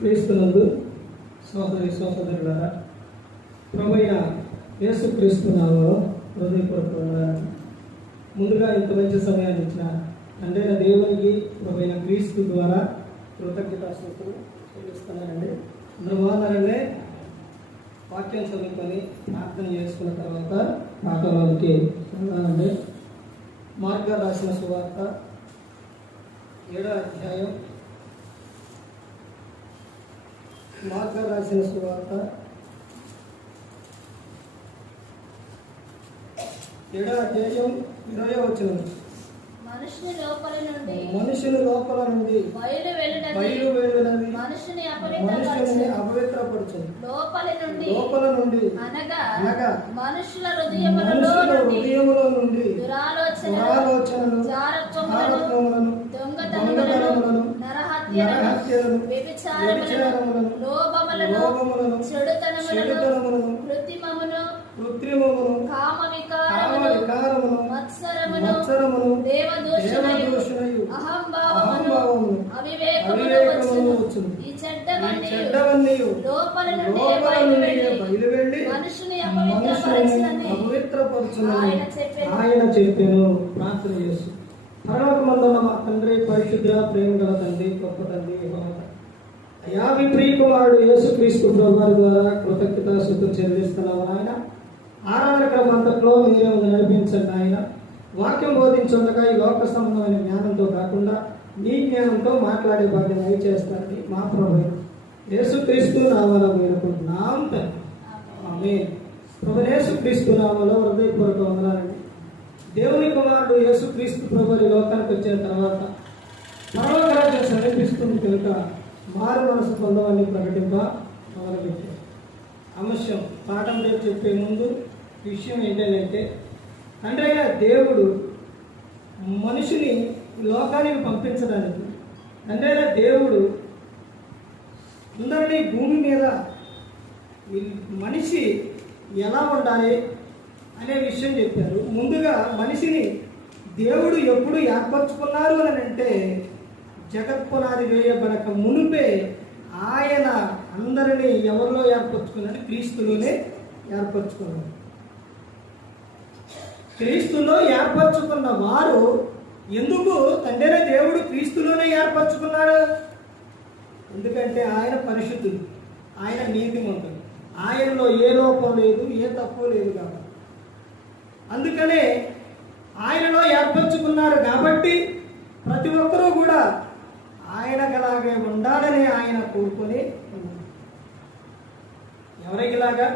క్రీస్తునందు సహోదరులారా, ప్రభువైన యేసుక్రీస్తు నామములో హృదయపూర్వకంగా ముందుగా ఇంత మంచి సమయాన్ని ఇచ్చిన తండ్రైన దేవునికి ప్రభువైన క్రీస్తు ద్వారా కృతజ్ఞతాస్తుతులు చెల్లిస్తున్నానండి. అందరూ బాగున్నారండి. వాక్యం చదువుకొని ప్రార్థన చేసుకున్న తర్వాత పాఠంలోనికి వెళ్దామండి. మార్గా రాసిన సువార్త 7వ అధ్యాయం. మార్గా రాసిన సువార్త 7వ అధ్యాయం 20వ వచనం. మనుషుని లోపల నుండి బయలు వెళ్ళునది మనుషుని అపవిత్రపరచును. లోపల నుండి అనగా మనుషుల హృదయములలో నుండి దురాలోచనలు, జారత్వములను, దొంగతనములను, నరహత్యలను, వ్యభిచారములను, లోభములను, చెడుతనములను, కృత్రిమమును, కామ వికారమును, మత్సరమును, దేవదూషణయు, అహంభావమును, అవివేకమును వచ్చును. ఈ చెడ్డవన్నీయు లోపల నుండి బయలువెళ్ళి మనుషుని అపవిత్రపరచును ఆయన చెప్పెను. ప్రార్థన చేస్తూ, పరలోకమందున్న మా తండ్రి, పరిశుద్ధ ప్రేమ గల తండ్రి, గొప్ప తండ్రి అయ్యా, మీ ప్రియ కుమారుడు యేసుక్రీస్తు ప్రభువారి ద్వారా కృతజ్ఞతాస్తుతులు చెల్లిస్తున్నాము ఆయన. ఆరాధన క్రమంలో మీరే నడిపించండి ఆయన. వాక్యం బోధించుండగా ఈ లోక సంబంధమైన జ్ఞానంతో కాకుండా నీ జ్ఞానంతో మాట్లాడే భాగ్యం దయచేస్తారని మా ప్రభువు యేసుక్రీస్తు నామములో వేడుకుంటున్నాం. ఆమేన్. ప్రభు యేసుక్రీస్తు నామములో హృదయపూర్వక వందనాలండి. దేవుని కుమారుడు యేసుక్రీస్తు ప్రభువు లోకానికి వచ్చిన తర్వాత పరలోక రాజ్యం సమీపిస్తుంది కనుక మారు మనసు పొందమని ప్రకటింప మొదలుపెట్టారు. అంశం పాఠం రేపు చెప్పే ముందు విషయం ఏంటంటే, తండ్రి అయిన దేవుడు మనిషిని లోకానికి పంపించడానికి, తండ్రి అయిన దేవుడు అందరినీ భూమి మీద మనిషి ఎలా ఉండాలి అనే విషయం చెప్పారు. ముందుగా మనిషిని దేవుడు ఎప్పుడు ఏర్పరచుకున్నారు అని అంటే, జగత్పునాది వేయబడక మునిపే ఆయన అందరినీ ఎవరిలో ఏర్పరచుకున్నాడు? క్రీస్తులోనే ఏర్పరచుకున్నాడు. క్రీస్తులో ఏర్పరచుకున్న వారు ఎందుకు తండ్రి దేవుడు క్రీస్తులోనే ఏర్పరచుకున్నాడు? ఎందుకంటే ఆయన పరిశుద్ధుడు, ఆయన నీతిమంతుడు, ఆయనలో ఏ లోపం లేదు, ఏ తప్పు లేదు కాబట్టి అందుకనే ఆయనలో ఏర్పరచుకున్నారు. కాబట్టి ప్రతి ఒక్కరూ కూడా ఆయనలాగే ఉండాలని ఆయన కోరుకొని ఎవరికిలాగా?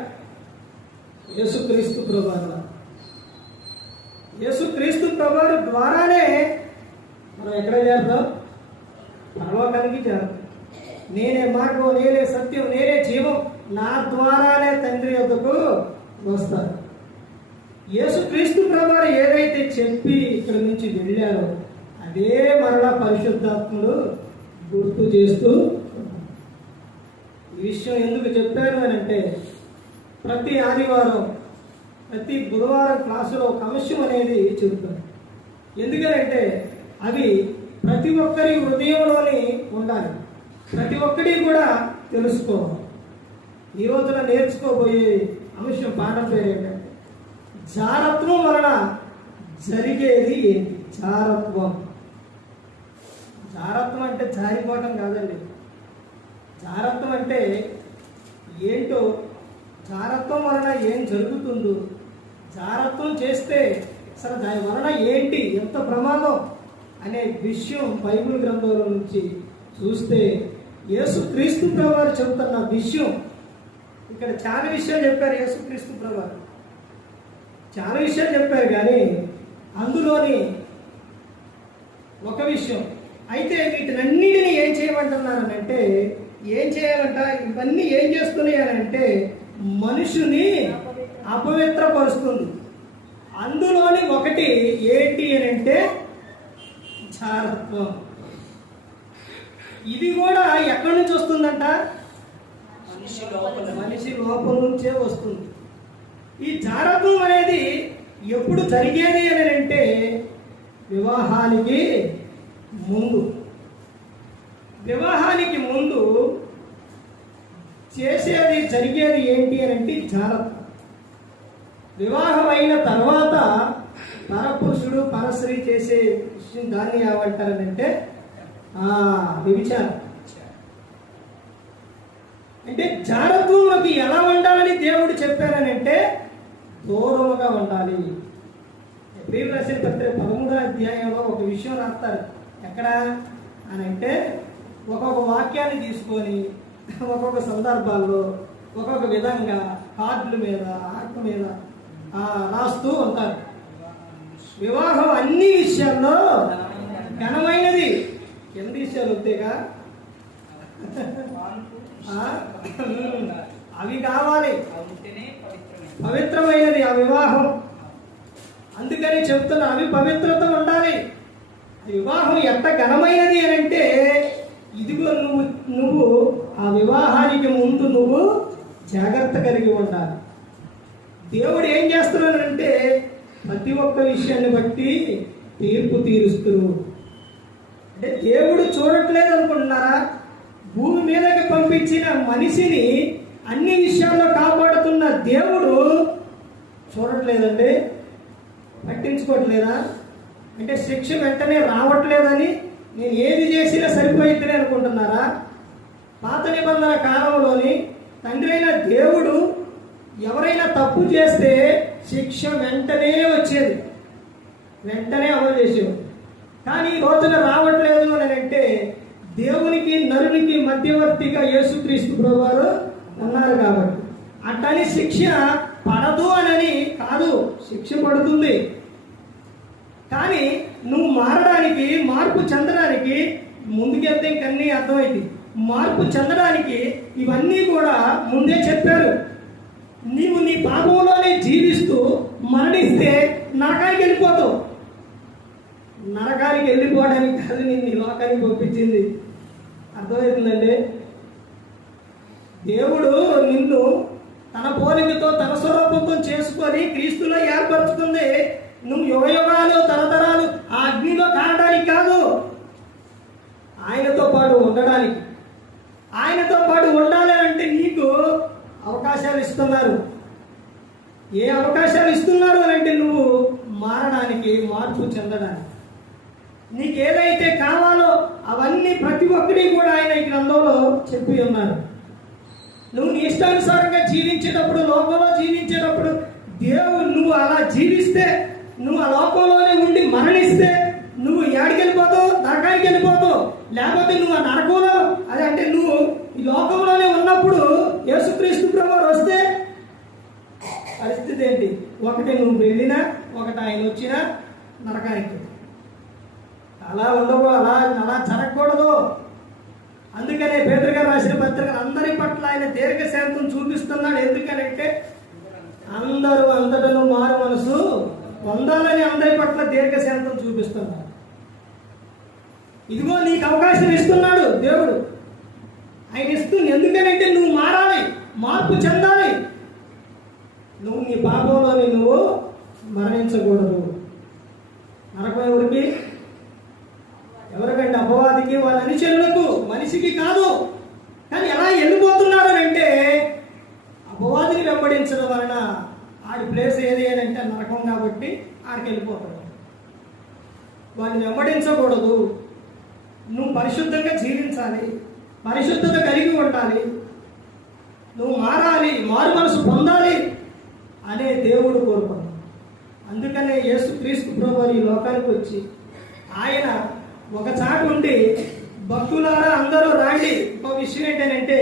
యేసుక్రీస్తు ప్రభువారు. యేసుక్రీస్తు ప్రభువారి ద్వారానే మనం ఎక్కడ చేరుతాం? పరలోకానికి చేరుతాం. నేనే మార్గం, నేనే సత్యం, నేనే జీవం, నా ద్వారానే తండ్రి వద్దకు వస్తారు. యేసుక్రీస్తు ప్రభువారు ఏదైతే చెప్పి ఇక్కడ నుంచి వెళ్ళారో అదే మరలా పరిశుద్ధాత్ముడు గుర్తు చేస్తూ. ఈ విషయం ఎందుకు చెప్పారు అని అంటే, ప్రతి ఆదివారం ప్రతి బుధవారం క్లాసులో ఒక అంశం అనేది చెబుతారు. ఎందుకనంటే అవి ప్రతి ఒక్కరి హృదయంలోని ఉండాలి, ప్రతి ఒక్కరి కూడా తెలుసుకోవాలి. ఈ రోజున నేర్చుకోబోయే అంశం పాఠం పేరు ఏంటంటే, జారత్వం వలన జరిగేది ఏంటి? జారత్వం. జారత్వం అంటే జారిపోవటం కాదండి. జారత్వం అంటే ఏంటో, జారత్వం వలన ఏం జరుగుతుందో, జారత్వం చేస్తే అసలు దాని వలన ఏంటి, ఎంత ప్రమాదం అనే విషయం బైబిల్ గ్రంథంలో నుంచి చూస్తే యేసుక్రీస్తు ప్రభువారు చెబుతున్న విషయం. ఇక్కడ చాలా విషయాలు చెప్పారు యేసుక్రీస్తు ప్రభువారు, చాలా విషయాలు చెప్పారు. కానీ అందులోని ఒక విషయం అయితే వీటినన్నిటిని ఏం చేయమంటున్నారనంటే, ఏం చేయాలంట? ఇవన్నీ ఏం చేస్తున్నాయనంటే మనుషుని అపవిత్రపరుస్తుంది. అందులోని ఒకటి ఏంటి అని అంటే జారత్వం. ఇది కూడా ఎక్కడి నుంచి వస్తుందంట? మనిషి లోపల నుంచే వస్తుంది. ఈ జారత్వం అనేది ఎప్పుడు జరిగేది అని అంటే వివాహానికి ముందు. వివాహానికి ముందు చేసేది జరిగేది ఏంటి అని అంటే జాగ్రత్త. వివాహం అయిన తర్వాత పరపురుషుడు పరస్త్రీ చేసే విషయం దాన్ని ఏమంటారనంటే వ్యభిచారం. అంటే జాగ్రత్తలోకి ఎలా ఉండాలని దేవుడు చెప్పారనంటే దూరముగా ఉండాలి. ఎబ్రీయులకు రాసిన పత్రిక 13వ అధ్యాయంలో ఒక విషయం రాస్తారు. ఎక్కడ అని అంటే ఒక్కొక్క వాక్యాన్ని తీసుకొని ఒక్కొక్క సందర్భాల్లో ఒక్కొక్క విధంగా కార్డుల మీద ఆకు మీద రాస్తూ ఉంటారు. వివాహం అన్ని విషయాల్లో ఘనమైనది. ఎన్ని విషయాలు వస్తేగా అవి కావాలి, పవిత్రమైనది ఆ వివాహం. అందుకని చెప్తున్నా, అవి పవిత్రత ఉండాలి. వివాహం ఎంత ఘనమైనది అని అంటే ఇదిగో నువ్వు ఆ వివాహానికి ముందు నువ్వు జాగ్రత్త కలిగి ఉండాలి. దేవుడు ఏం చేస్తున్నాడంటే ప్రతి ఒక్క విషయాన్ని బట్టి తీర్పు తీరుస్తున్నారు. అంటే దేవుడు చూడట్లేదు అనుకుంటున్నారా? భూమి మీదకి పంపించిన మనిషిని అన్ని విషయాల్లో కాపాడుతున్న దేవుడు చూడట్లేదండి, పట్టించుకోవట్లేదా? అంటే శిక్ష వెంటనే రావట్లేదని నేను ఏది చేసినా సరిపోయిద్దని అనుకుంటున్నారా? పాత నిబంధన కాలంలోని తండ్రి అయిన దేవుడు ఎవరైనా తప్పు చేస్తే శిక్ష వెంటనే వచ్చేది, వెంటనే అమలు చేసేవాడు. కానీ ఈ రోజున రావట్లేదు అని అంటే దేవునికి నరునికి మధ్యవర్తిగా యేసుక్రీస్తు ప్రభువారు ఉన్నారు కాబట్టి. అట్టని శిక్ష పడదు అని కాదు, శిక్ష పడుతుంది. కానీ నువ్వు మారడానికి, మార్పు చెందడానికి ముందుకెళ్తే ఇంకన్నీ అర్థమైంది. మార్పు చెందడానికి ఇవన్నీ కూడా ముందే చెప్పారు. నీవు నీ పాపంలోనే జీవిస్తూ మరణిస్తే నరకానికి వెళ్ళిపోతావు. నరకానికి వెళ్ళిపోవడానికి కాదు నిన్ను ఈ లోకానికి పంపించింది. అర్థమవుతుందండి? దేవుడు నిన్ను తన పోలికతో తన స్వరూపంతో చేసుకొని క్రీస్తులో ఏర్పరచుకుంది. నువ్వు యుగయుగాలు తరతరాలు ఆ అగ్నిలో కావడానికి కాదు, ఆయనతో పాటు ఉండడానికి. ఆయనతో పాటు ఉండాలి అంటే నీకు అవకాశాలు ఇస్తున్నారు. ఏ అవకాశాలు ఇస్తున్నారు అని అంటే నువ్వు మారడానికి, మార్పు చెందడానికి. నీకు ఏదైతే కావాలో అవన్నీ ప్రతి ఒక్కటి కూడా ఆయన ఈ గ్రంథంలో చెప్పి ఉన్నారు. నువ్వు నీ ఇష్టానుసారంగా జీవించేటప్పుడు, లోకంలో జీవించేటప్పుడు దేవుడు నువ్వు అలా జీవిస్తే, నువ్వు ఆ లోకంలోనే ఉండి మరణిస్తే నువ్వు ఏడికి వెళ్ళిపోతావు? నరకానికి వెళ్ళిపోతావు. లేకపోతే నువ్వు ఆ నరకంలో అంటే నువ్వు ఈ లోకంలోనే ఉన్నప్పుడు యేసుక్రీస్తు ప్రభువారు వస్తే పరిస్థితి ఏంటి? ఒకటి నువ్వు వెళ్ళినా, ఒకటి ఆయన వచ్చినా నరకానికి. అలా ఉండవు, అలా జరగకూడదు. అందుకనే పేతురు గారు రాసిన పత్రికలు అందరి పట్ల ఆయన దీర్ఘశాంతం చూపిస్తున్నాడు. ఎందుకనంటే అందరూ అంతటను మారు మనసు పొందాలని అందరి పట్ల దీర్ఘశాంతం చూపిస్తున్నాడు. ఇదిగో నీకు అవకాశం ఇస్తున్నాడు దేవుడు. ఆయన ఇస్తుంది. ఎందుకనంటే నువ్వు మారాలి, మార్పు చెందాలి. నువ్వు నీ పాపంలోని నువ్వు మరణించకూడదు. నరకం ఎవరికి? ఎవరికంటే అపవాదికి, వాళ్ళ అనుచరులకు, మనిషికి కాదు. కానీ ఎలా వెళ్ళిపోతున్నారు అంటే అపవాదిని వెంబడించడం వలన ఆడి ప్లేస్ ఏది అని అంటే నరకం కాబట్టి ఆడికి వెళ్ళిపోతాడు. వాడిని వెంబడించకూడదు. నువ్వు పరిశుద్ధంగా జీవించాలి, పరిశుద్ధత కలిగి ఉండాలి, నువ్వు మారాలి, మారు మనసు పొందాలి అనే దేవుడు కోరుకున్నాడు. అందుకనే యేసుక్రీస్తు ప్రభువు ఈ లోకానికి వచ్చి ఆయన ఒక చాటు ఉండి భక్తులారా అందరూ రాండి. ఇంకో విషయం ఏంటంటే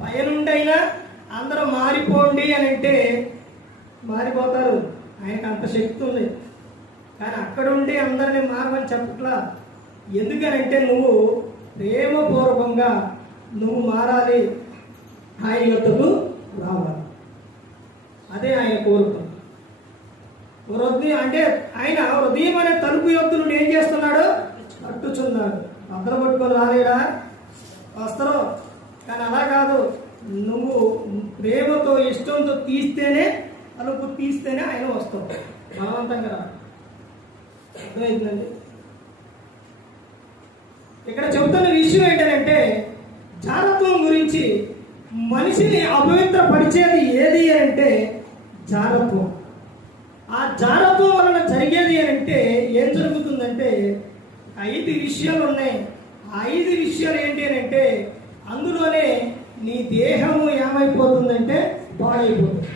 పైనుండైనా అందరూ మారిపోండి అని అంటే మారిపోతారు. ఆయనకు అంత శక్తి ఉంది. కానీ అక్కడుండి అందరినీ మారమని చెప్పట్లా. ఎందుకనంటే నువ్వు ప్రేమపూర్వకంగా నువ్వు మారాలి, ఆయన యొద్దకు రావాలి. అదే ఆయన కోరుకుంది. హృదయం అంటే ఆయన హృదయం అనే తలుపు యొద్దు ఏం చేస్తున్నాడు? తట్టుచున్నాడు. అద్దరు పట్టుకొని రాలేడా? వస్తారు. కానీ అలా కాదు, నువ్వు ప్రేమతో ఇష్టంతో తీస్తేనే, తలుపు తీస్తేనే ఆయన వస్తావు. బలవంతంగా రా. అర్థమైందండి? ఇక్కడ చెబుతున్న విషయం ఏంటంటే జాగ్రత్తం గురించి మనిషిని అపవిత్రపరిచేది ఏది అంటే జారత్వం. ఆ జారత్వం వలన జరిగేది అంటే ఏం జరుగుతుందంటే 5 విషయాలు ఉన్నాయి. ఆ 5 విషయాలు ఏంటి అంటే అందులోనే నీ దేహము ఏమైపోతుందంటే పాడైపోతుంది.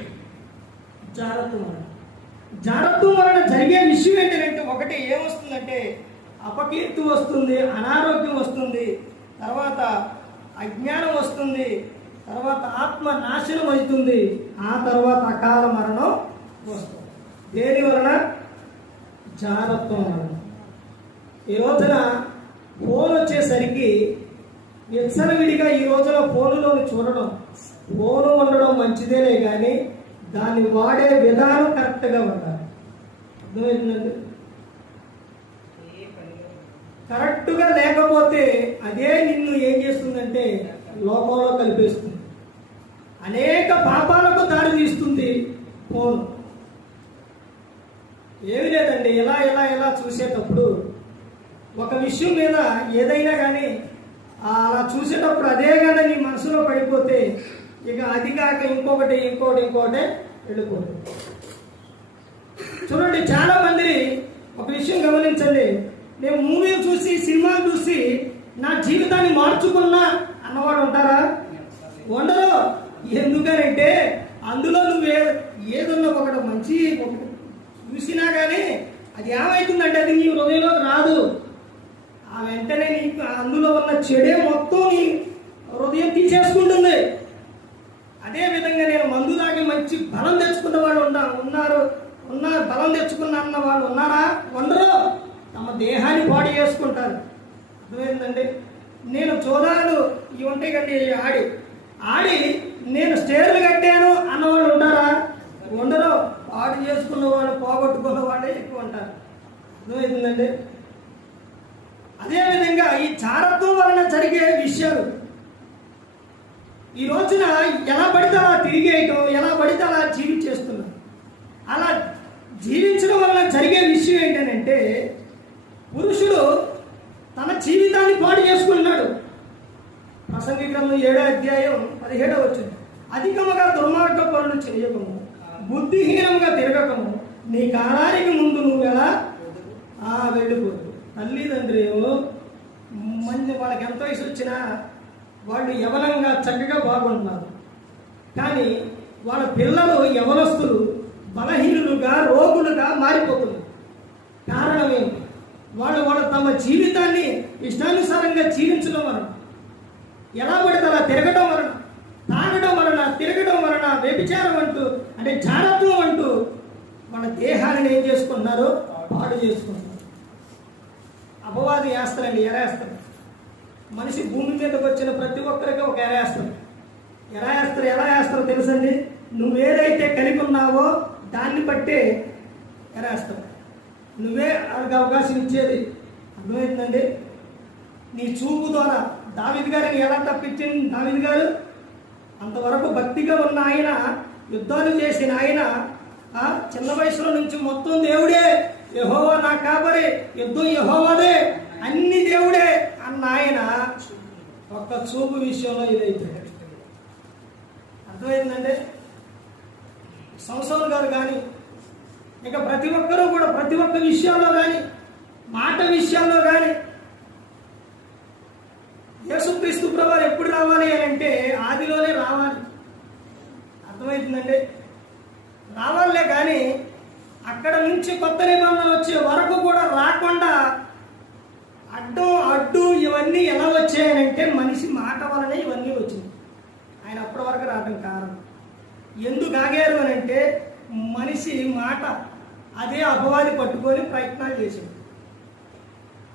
జారత్వం వలన జరిగే విషయం ఏంటంటే ఒకటి ఏమొస్తుందంటే అపకీర్తి వస్తుంది, అనారోగ్యం వస్తుంది, తర్వాత అజ్ఞానం వస్తుంది, తర్వాత ఆత్మ నాశనం అవుతుంది, ఆ తర్వాత అకాల మరణం వస్తుంది. దేని వలన? జారత్వం వలన. ఈ రోజున ఫోన్ వచ్చేసరికి విచ్చలవిడిగా ఈ రోజున ఫోనులోని చూడడం, ఫోను ఉండడం మంచిదేనే కానీ దాన్ని వాడే విధానం కరెక్ట్గా ఉండాలి. అర్థమైందండి? కరెక్ట్గా లేకపోతే అదే నిన్ను ఏం చేస్తుందంటే లోకంలో కలిపేస్తుంది, అనేక పాపాలకు దారి తీస్తుంది ఫోన్. ఏమి లేదండి, ఇలా చూసేటప్పుడు ఒక విషయం మీద ఏదైనా కానీ అలా చూసేటప్పుడు అదే కానీ నీ మనసులో పడిపోతే ఇక అది కాక ఇంకొకటి వెళ్ళిపోతుంది. చూడండి, చాలా మంది ఒక విషయం గమనించండి, నేను మూవీలు చూసి సినిమాలు చూసి నా జీవితాన్ని మార్చుకున్నా అన్నవాడు ఉంటారా? ఉండరు. ఎందుకనంటే అందులో నువ్వే ఏదన్నా ఒకటి మంచి చూసినా కానీ అది ఏమవుతుందంటే అది నీ హృదయంలోకి రాదు. ఆ వెంటనే నీకు అందులో ఉన్న చెడే మొత్తం నీ హృదయం తీసేసుకుంటుంది. అదే విధంగా నేను మందు తాగి మంచి బలం తెచ్చుకున్న వాళ్ళు ఉన్నారు, బలం తెచ్చుకున్న అన్న వాళ్ళు ఉన్నారా? ఉండరు. తమ దేహాన్ని పాడు చేసుకుంటారు. అర్థమైందండి? నేను చూడాలు ఇవి ఉంటాయి కండి, ఆడి నేను స్టేర్లు కట్టాను అన్నవాళ్ళు ఉంటారా? ఉండరు. పాడు చేసుకున్న వాళ్ళు, పోగొట్టుకున్న వాళ్ళే ఎక్కువ ఉంటారు. అర్థమవుతుందండి? అదేవిధంగా ఈ జారత్వం వలన జరిగే విషయాలు ఈ రోజున ఎలా పడితే అలా తిరిగేయటం, ఎలా పడితే అలా జీవించేస్తున్నాం. అలా జీవించడం వలన జరిగే విషయం ఏంటంటే పురుషుడు తన జీవితాన్ని పాడు చేసుకుంటున్నాడు. ప్రసంగి గ్రంథం 7వ అధ్యాయం 17వ వచనం, అధికముగా దుర్మార్గ పనులు చేయకము, బుద్ధిహీనంగా తిరగకము, నీ కాలానికి ముందు నువ్వు ఎలా వెళ్ళిపోదు. తల్లిదండ్రి ఏమో మంచి వాళ్ళకి ఎంత వయసు వచ్చినా వాళ్ళు యవనంగా చక్కగా బాగుంటున్నారు, కానీ వాళ్ళ పిల్లలు యవనస్తులు బలహీనులుగా, రోగులుగా మారిపోతున్నారు. కారణం ఏంటి? వాళ్ళు తమ జీవితాన్ని ఇష్టానుసారంగా జీవించడం వలన, ఎలా పడితే అలా తిరగడం వలన, తాగడం వలన, తిరగడం వలన, వ్యభిచారం అంటూ అంటే జారత్వం అంటూ మన దేహాన్ని ఏం చేసుకుంటున్నారు? పాడు చేసుకుంటున్నారు. అపవాది వేస్తారండి, ఎరేస్తారు. మనిషి భూమి మీదకి వచ్చిన ప్రతి ఒక్కరికి ఒక ఎరేస్తారు. ఎలా వేస్తారో తెలుసండి? నువ్వేదైతే కలిగి ఉన్నావో దాన్ని బట్టే ఎరేస్తావు. నువ్వే వాళ్ళకి అవకాశం ఇచ్చేది. అర్థమవుతుందండి? నీ చూపు ద్వారా దావీదు గారిని ఎలా తప్పించింది? దావీదు గారు అంతవరకు భక్తిగా ఉన్న ఆయన, యుద్ధాలు చేసిన ఆయన, చిన్న వయసులో నుంచి మొత్తం దేవుడే, యెహోవా నా కాపరి, యుద్ధం యెహోవాదే, అన్ని దేవుడే అన్న ఆయన ఒక్క చూపు విషయంలో ఇదైతే అర్థమైందండి? సంసోను గారు కానీ ఇక ప్రతి ఒక్కరూ కూడా ప్రతి ఒక్క విషయాల్లో కానీ, మాట విషయాల్లో కానీ యేసుక్రీస్తు ప్రభువు ఎప్పుడు రావాలి అని అంటే ఆదిలోనే రావాలి. అర్థమవుతుందండి? రావాలే కానీ అక్కడ నుంచి కొత్త నిబంధనలు వచ్చే వరకు కూడా రాకుండా అడ్డు ఇవన్నీ ఎలా వచ్చాయనంటే మనిషి మాట వలనే ఇవన్నీ వచ్చింది. ఆయన అప్పటి వరకు రావడం కారణం ఎందుకు ఆగారు అని అంటే మనిషి మాట అదే అపవాది పట్టుకొని ప్రయత్నాలు చేశాడు.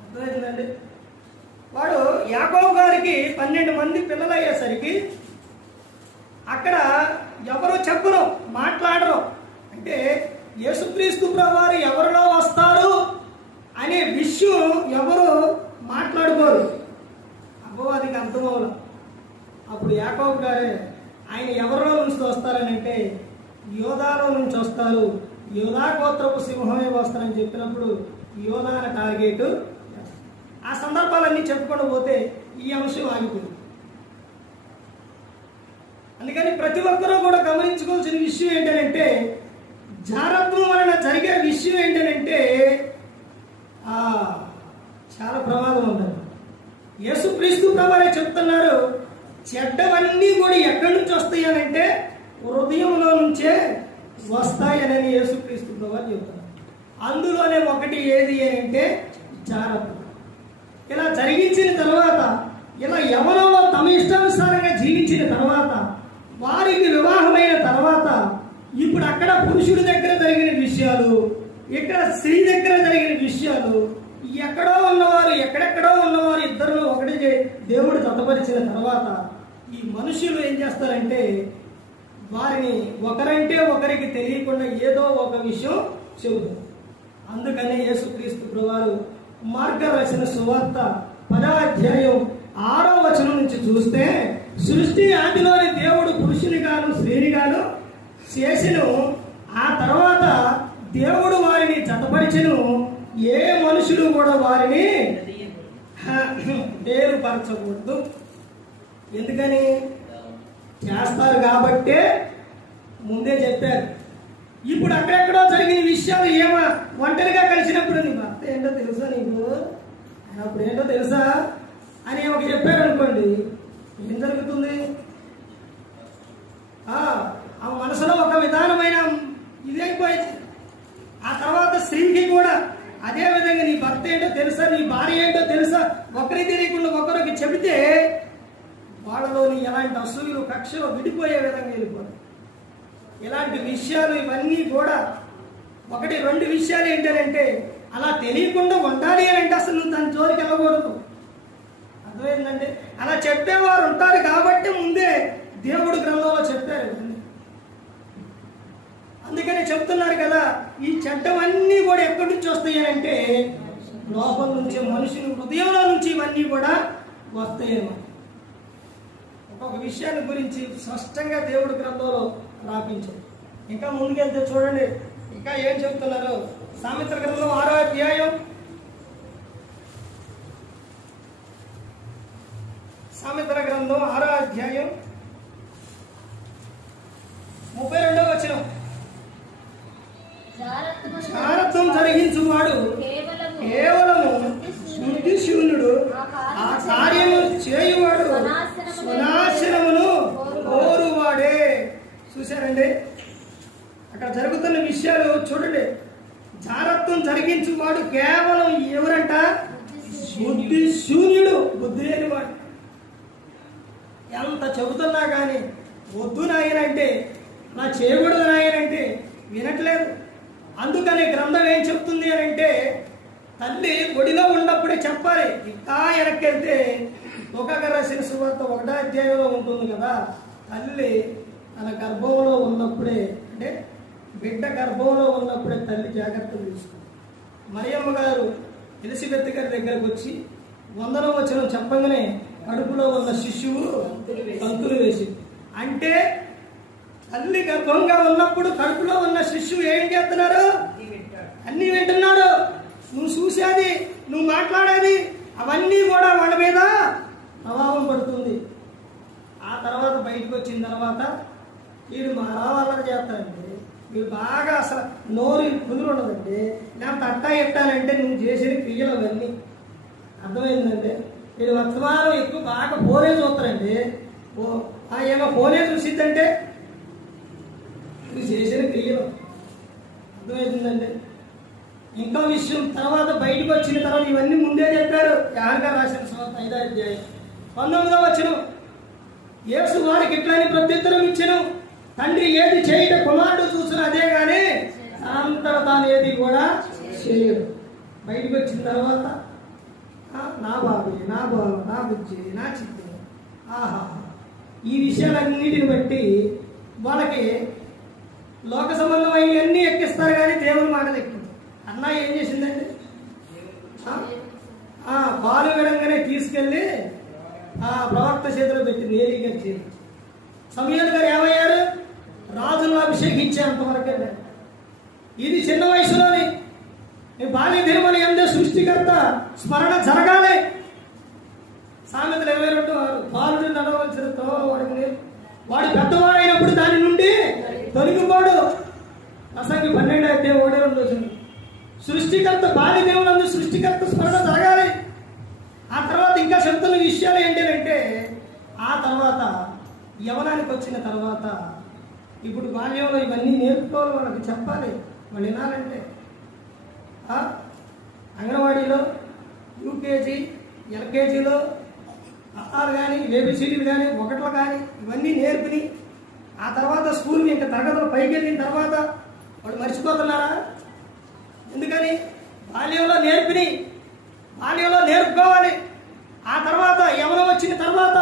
అర్థమైందండి? వాడు యాకోబు గారికి 12 మంది పిల్లలు అయ్యేసరికి అక్కడ ఎవరు చెప్పరు, మాట్లాడరు. అంటే యేసుక్రీస్తు ప్రభువారు ఎవరిలో వస్తారు అనే విషయం ఎవరు మాట్లాడుకోరు. అపవాదికి అర్థమవుల. అప్పుడు యాకోబు గారే ఆయన ఎవరిలో నుంచి వస్తారని అంటే యోధాలో నుంచి వస్తారు, యోధా గోత్రపు సింహమే వస్తారని చెప్పినప్పుడు యోధాని టార్గెట్. ఆ సందర్భాలన్నీ చెప్పుకొని పోతే ఈ అంశం ఆగిపోయింది. అందుకని ప్రతి ఒక్కరూ కూడా గమనించుకోవాల్సిన విషయం ఏంటంటే జారత్వం వలన జరిగే విషయం ఏంటంటే చాలా ప్రమాదం ఉంటుంది. యేసుక్రీస్తు ప్రభువే చెప్తున్నారు, చెడ్డవన్నీ కూడా ఎక్కడి నుంచి వస్తాయనంటే హృదయంలో నుంచే వస్తాయనని యేసుక్రీస్తు ప్రభువు చెప్తున్నారు. అందులోనే ఒకటి ఏది అని అంటే జారత్వం. ఇలా జరిగించిన తర్వాత, ఇలా ఎవరో తమ ఇష్టానుసారంగా జీవించిన తర్వాత, వారికి వివాహమైన తర్వాత, ఇప్పుడు అక్కడ పురుషుడి దగ్గర జరిగిన విషయాలు, ఇక్కడ స్త్రీ దగ్గర జరిగిన విషయాలు, ఎక్కడో ఉన్నవారు ఎక్కడెక్కడో ఉన్నవారు ఇద్దరు ఒకటి దేవుడు జతపరిచిన తర్వాత ఈ మనుషులు ఏం చేస్తారంటే వారిని ఒకరంటే ఒకరికి తెలియకుండా ఏదో ఒక విషయం చెబుతారు. అందుకని యేసుక్రీస్తు ప్రభువారు మార్కు రాసిన సువార్త 10వ అధ్యాయం 6వ వచనం నుంచి చూస్తే, సృష్టి ఆదిలోని దేవుడు పురుషుని గాను స్త్రీని గాను చేసెను, ఆ తర్వాత దేవుడు వారిని జతపరిచెను, ఏ మనుషులు కూడా వారిని వేరుపరచకూడదు. ఎందుకని? చేస్తారు కాబట్టే ముందే చెప్పారు. ఇప్పుడు అక్కడెక్కడో జరిగిన విషయాలు ఒంటరిగా కలిసినప్పుడు నీ భర్త ఏంటో తెలుసా, నీకు అప్పుడు ఏంటో తెలుసా అని ఒక చెప్పారు అనుకోండి, ఏం జరుగుతుంది? ఆ మనసులో ఒక విధానమైన ఇదైపోయింది. ఆ తర్వాత స్త్రీకి కూడా అదే విధంగా నీ భర్త ఏంటో తెలుసా, నీ భార్య ఏంటో తెలుసా, ఒకరి తెలియకుండా ఒకరికి చెబితే వాళ్ళలోని ఎలాంటి అసూయలు కక్షలు విడిపోయే విధంగా వెళ్ళిపోతాయి. ఇలాంటి విషయాలు ఇవన్నీ కూడా 1-2 విషయాలు ఏంటంటే అలా తెలియకుండా ఉండాలి అని అంటే అసలు నువ్వు దాని జోలికి వెళ్ళకూడదు. అర్థమైందండి? అలా చెప్పేవారు ఉంటారు కాబట్టి ముందే దేవుడు గ్రంథంలో చెప్పారు. అందుకని చెప్తున్నారు కదా, ఈ చెడ్డవన్నీ కూడా ఎక్కడి నుంచి వస్తాయి అంటే లోపల నుంచి, మనుషుని హృదయంలో నుంచి ఇవన్నీ కూడా వస్తాయేమో. ఒక్కొక్క విషయాన్ని గురించి స్పష్టంగా దేవుడు గ్రంథంలో రాపించాడు. ఇంకా ముందుకెళ్తే చూడండి, ఇంకా ఏం చెప్తున్నారు. సామెతల గ్రంథం 6వ అధ్యాయం, సామెతల గ్రంథం 6వ అధ్యాయం 32వ వచనం, జారత్వం జరిగించువాడు కేవలము శూన్యుడు, ఆ కార్యము చేయువాడు స్వనాశనమును కోరువాడే. చూశారండి, అక్కడ జరుగుతున్న విషయాలు చూడండి. జారత్వం జరిగించువాడు కేవలం ఎవరంట? బుద్ధి శూన్యుడు, బుద్ధి లేనివాడు. ఎంత చెబుతున్నా కానీ వద్దు నాయనంటే, నా చేయకూడదు నాయనంటే వినట్లేదు. అందుకని గ్రంథం ఏం చెప్తుంది అని అంటే, తల్లి ఒడిలో ఉన్నప్పుడే చెప్పాలి. ఇంకా వెనక్కెళ్తే లూకా రాసిన సువార్త 1వ అధ్యాయంలో ఉంటుంది కదా, తల్లి తన గర్భంలో ఉన్నప్పుడే, అంటే బిడ్డ గర్భంలో ఉన్నప్పుడే తల్లి జాగ్రత్తలు తీసుకుంది. మరియమ్మ గారు ఎలిజబెత్ గారి దగ్గరకు వచ్చి 100వ వచనం చెప్పగానే కడుపులో ఉన్న శిశువు తంతులు వేసింది. అంటే తల్లి గర్భంగా ఉన్నప్పుడు కడుపులో ఉన్న శిశువు ఏం చేస్తున్నారు? అన్నీ వింటున్నాడు. నువ్వు చూసేది, నువ్వు మాట్లాడేది, అవన్నీ కూడా వాళ్ళ మీద ప్రభావం పడుతుంది. ఆ తర్వాత బయటకు వచ్చిన తర్వాత వీడు మా రావాలని చేస్తారండి, వీడు బాగా అసలు నోరు కుదురు ఉండదండి. లేకపోతే అట్టా ఎట్టానంటే నువ్వు చేసిన క్రియలు అవన్నీ అర్థమైందండి. వీడు వర్తమానం ఎక్కువ బాగా ఫోనే చూస్తారండి. ఏమో ఫోనే చూసిద్దంటే నువ్వు చేసిన క్రియలు అర్థమవుతుందండి. ఇంకో విషయం, తర్వాత బయటకు వచ్చిన తర్వాత ఇవన్నీ ముందే చెప్పారు. యోహాను రాసిన సువార్త 5వ అధ్యాయం 19వ వచనం, యేసు వారికి ఇట్లని ప్రత్యుత్తరం ఇచ్చెను, తండ్రి ఏది చేయట కుమారుడు చూసిన అదే కానీ అంతట తాను ఏది కూడా చేయడు. బయటకు వచ్చిన తర్వాత నా బాబు, నా బాబు, నా బుజ్జి, నా చిత్తి, ఆహా, ఈ విషయాలన్నిటిని బట్టి వాళ్ళకి లోక సంబంధమైనవన్నీ ఎక్కిస్తారు కానీ దేవుని మాటలు ఎక్కింది. అన్న ఏం చేసిందండి? పాలు విడంగానే తీసుకెళ్ళి ప్రవక్త చేతిలో పెట్టింది, ఏలీ గారి చేతి. సమూయేలు గారు ఏమయ్యారు? రాజును అభిషేకించేంతవరకే. ఇది చిన్న వయసులోని బాల్య దినములు ఎందే సృష్టికర్త స్మరణ జరగాలి. సామెతలు 22 బాలుడు నడవలసిన త్రోవ వాడికి వాడు పెద్దవాడైనప్పుడు దాని నుండి తొలగిపోడు. ప్రసంగి 12:1 సృష్టికర్త బాల్య దేవునందు సృష్టికర్త స్మరణ జరగాలి. ఆ తర్వాత ఇంకా చెప్తున్న విషయాలు ఏంటంటే, ఆ తర్వాత యవనానికి వచ్చిన తర్వాత ఇప్పుడు బాల్యంలో ఇవన్నీ నేర్పుకోవాలి, వాళ్ళకి చెప్పాలి, వాళ్ళు వినాలంటే. అంగన్వాడీలో, యూకేజీ, ఎల్కేజీలో ఆరు కానీ ఏబిసిడీలు కానీ ఒకట్లు కానీ ఇవన్నీ నేర్పిని ఆ తర్వాత స్కూల్కి ఇంకా తరగతులు పైకి వెళ్ళిన తర్వాత వాళ్ళు మర్చిపోతున్నారా? ఎందుకని? బాల్యంలో నేర్పుకోవాలి. ఆ తర్వాత యవనం వచ్చిన తర్వాత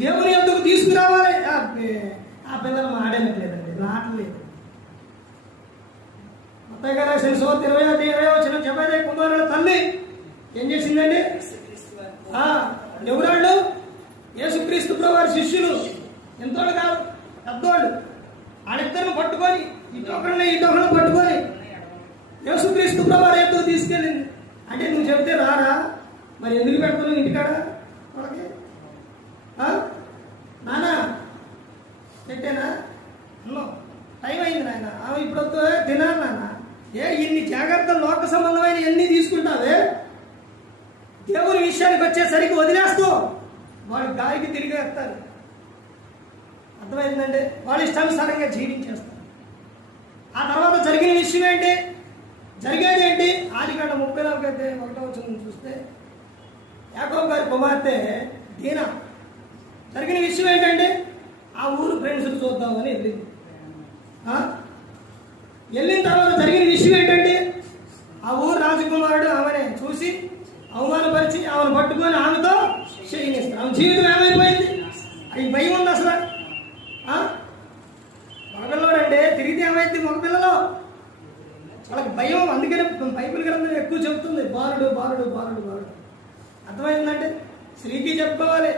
దేవుని ఎందుకు తీసుకురావాలి. ఆ పిల్లలు ఆడనట్లేదండి, రావట్లేదు. మత్తయి గారు రాసిన సువార్త 20:20 జబదయి కుమారుల తల్లి ఏం చేసిందండి? ఎవరాళ్ళు? యేసుక్రీస్తు ప్రభువారి శిష్యులు. ఎంతోళ్ళు కాదు, పెద్దోళ్ళు. ఆడిద్దరిని పట్టుకొని ఇటొకరిని పట్టుకొని యేసుక్రీస్తు ప్రభువారు ఎందుకు తీసుకెళ్ళింది అంటే, నువ్వు చెప్తే రారా, మరి ఎందుకు పెడుతున్నావు ఇంటికాడ వాళ్ళకి? నాన్న పెట్టేనా? టైం అయింది నాయన, ఇప్పుడు తినాలి నాన్న. ఇన్ని జాగ్రత్తలు లోక సంబంధమైన ఎన్ని తీసుకుంటావే, దేవుని విషయానికి వచ్చేసరికి వదిలేస్తావు. వాళ్ళు గాలికి తిరిగి వేస్తారు. అర్థమైందంటే వాళ్ళు ఇష్టానుసారంగా జీవించేస్తారు. ఆ తర్వాత జరిగిన విషయం ఏంటి? జరిగేది ఏంటి? ఆదికాండ 34:1 చూస్తే యాకోబు గారి కుమార్తె దీనా. జరిగిన విషయం ఏంటంటే, ఆ ఊరు ఫ్రెండ్స్ చూద్దామని వెళ్ళింది. వెళ్ళిన తర్వాత జరిగిన విషయం ఏంటంటే, ఆ ఊరు రాజకుమారుడు ఆమెనే చూసి అవమానపరిచి ఆమెను పట్టుకొని ఆమెతో చేయనిస్తాడు. ఆమె జీవితం ఏమైపోయింది? అది భయం ఉంది అసలు. మగపిల్లడంటే తిరిగితే ఏమైంది? మగపిల్లలో వాళ్ళకి భయం. అందుకనే బైబిల్ గ్రంథం ఎక్కువ చెబుతుంది, బాలుడు బాలుడు బాలుడు బాలుడు. అర్థమైందంటే స్త్రీకి చెప్పుకోవాలి,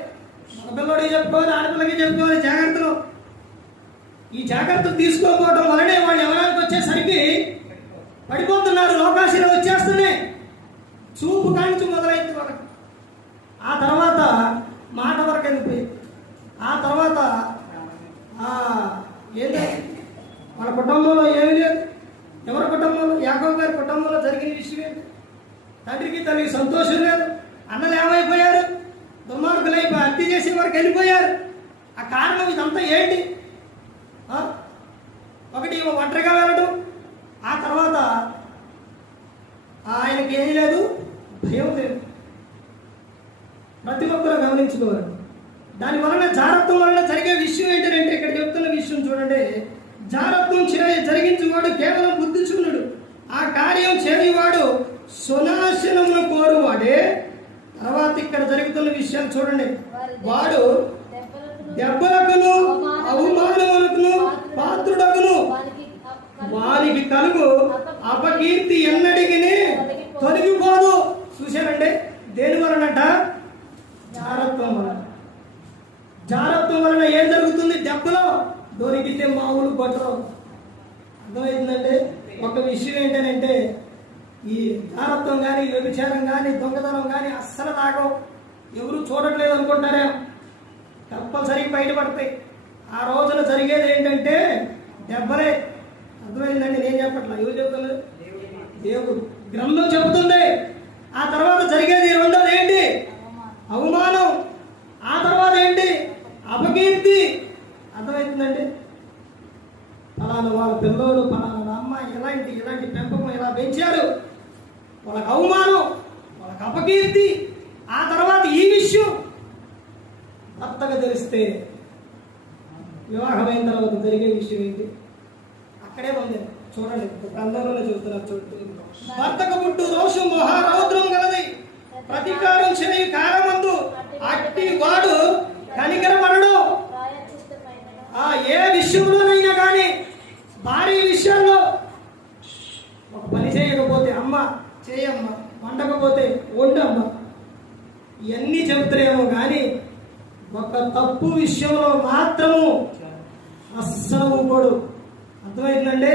మగపిల్లడికి చెప్పుకోవాలి, ఆడపిల్లకి చెప్పుకోవాలి జాగ్రత్తలు. ఈ జాగ్రత్తలు తీసుకోకపోవడం వలనే వాళ్ళు ఎవరానికి వచ్చేసరికి పడిపోతున్నారు. లోకాశీలు వచ్చేస్తున్నాయి. చూపు కానించి మొదలైంది వాళ్ళకి. ఆ తర్వాత మాట వరకు వెళ్ళిపోయింది. ఆ తర్వాత ఏంటి వాళ్ళ కుటుంబంలో ఏమీ లేదు. ఎవరి కుటుంబంలో? యాకోబు గారి కుటుంబంలో జరిగిన విషయం ఏంటి? తండ్రికి తల్లికి సంతోషం లేదు. అన్నలు ఏమైపోయారు? దుర్మార్గులైపోయి హత్య చేసే వరకు వెళ్ళిపోయారు. ఆ కారణం ఇదంతా ఏంటి? ఒకటి ఒంటరిగా వెళ్ళడం. ఆ తర్వాత ఆయనకి ఏమీ లేదు, భయం లేదు. ప్రతి ఒక్కరూ గమనించుకోవాలి. దాని వలన జారత్వం వలన జరిగే విషయం ఏంటంటే, ఇక్కడ చెప్తున్న విషయం చూడండి. జారత్వం జరిగించేవాడు కేవలం బుద్ధిశూన్యుడు, ఆ కార్యం చేయవాడు సునాశనమును కోరువాడే. తర్వాత ఇక్కడ జరుగుతున్న విషయాలు చూడండి. వాడు దెబ్బలకును అవమానములకును పాత్రుడకును, వారికి కలుగు అపకీర్తి ఎన్నడికి తొలగిపోదు. చూశారంటే దేని వలనట? జారత్వం వలన. జారత్వం వలన ఏం జరుగుతుంది? దెబ్బలో దొరికితే మామూలు కొట్టరు. అర్థమైందంటే ఒక విషయం ఏంటంటే, ఈ జారత్వం కానీ, వ్యభిచారం కానీ, దొంగతనం కానీ అస్సలు తాగవు. ఎవరు చూడట్లేదు అనుకుంటారే, కంపల్సరీ బయటపడతాయి. ఆ రోజున జరిగేది ఏంటంటే దెబ్బలే. అర్థమైందండి? నేను చెప్పట్లా, ఎవరు చెప్తున్నారు? దేవుడు గ్రంథం చెబుతుంది. ఆ తర్వాత జరిగేది రెండోది ఏంటి? అవమానం. ఆ తర్వాత ఏంటి? అపకీర్తి. అర్థమవుతుందండి? ఫలానా వాళ్ళ పిల్లలు, ఫలానా అమ్మాయి ఇలాంటి పెంపకం ఇలా పెంచారు, వాళ్ళకి అవమానం, వాళ్ళకి అపకీర్తి. ఆ తర్వాత ఈ విషయం భర్తగా తెలిస్తే, వివాహమైన తర్వాత జరిగే విషయం ఏంటి? అక్కడే ఉంది చూడండి, గ్రంథంలోనే చూస్తున్నారు. చూడండి, భర్తకు పుట్టు రోషం మహారౌద్రం గలది, ప్రతీకారం చేయు కారమందు అట్టి వాడు కనికరపడడు. ఏ విషయంలోనైనా కానీ, భారీ విషయాల్లో ఒక పని చేయకపోతే అమ్మ చేయమ్మ, వండకపోతే వండమ్మ, ఇవన్నీ చెబుతారేమో కానీ ఒక తప్పు విషయంలో మాత్రము అస్సలు ఊకోడు. అర్థమైందండి?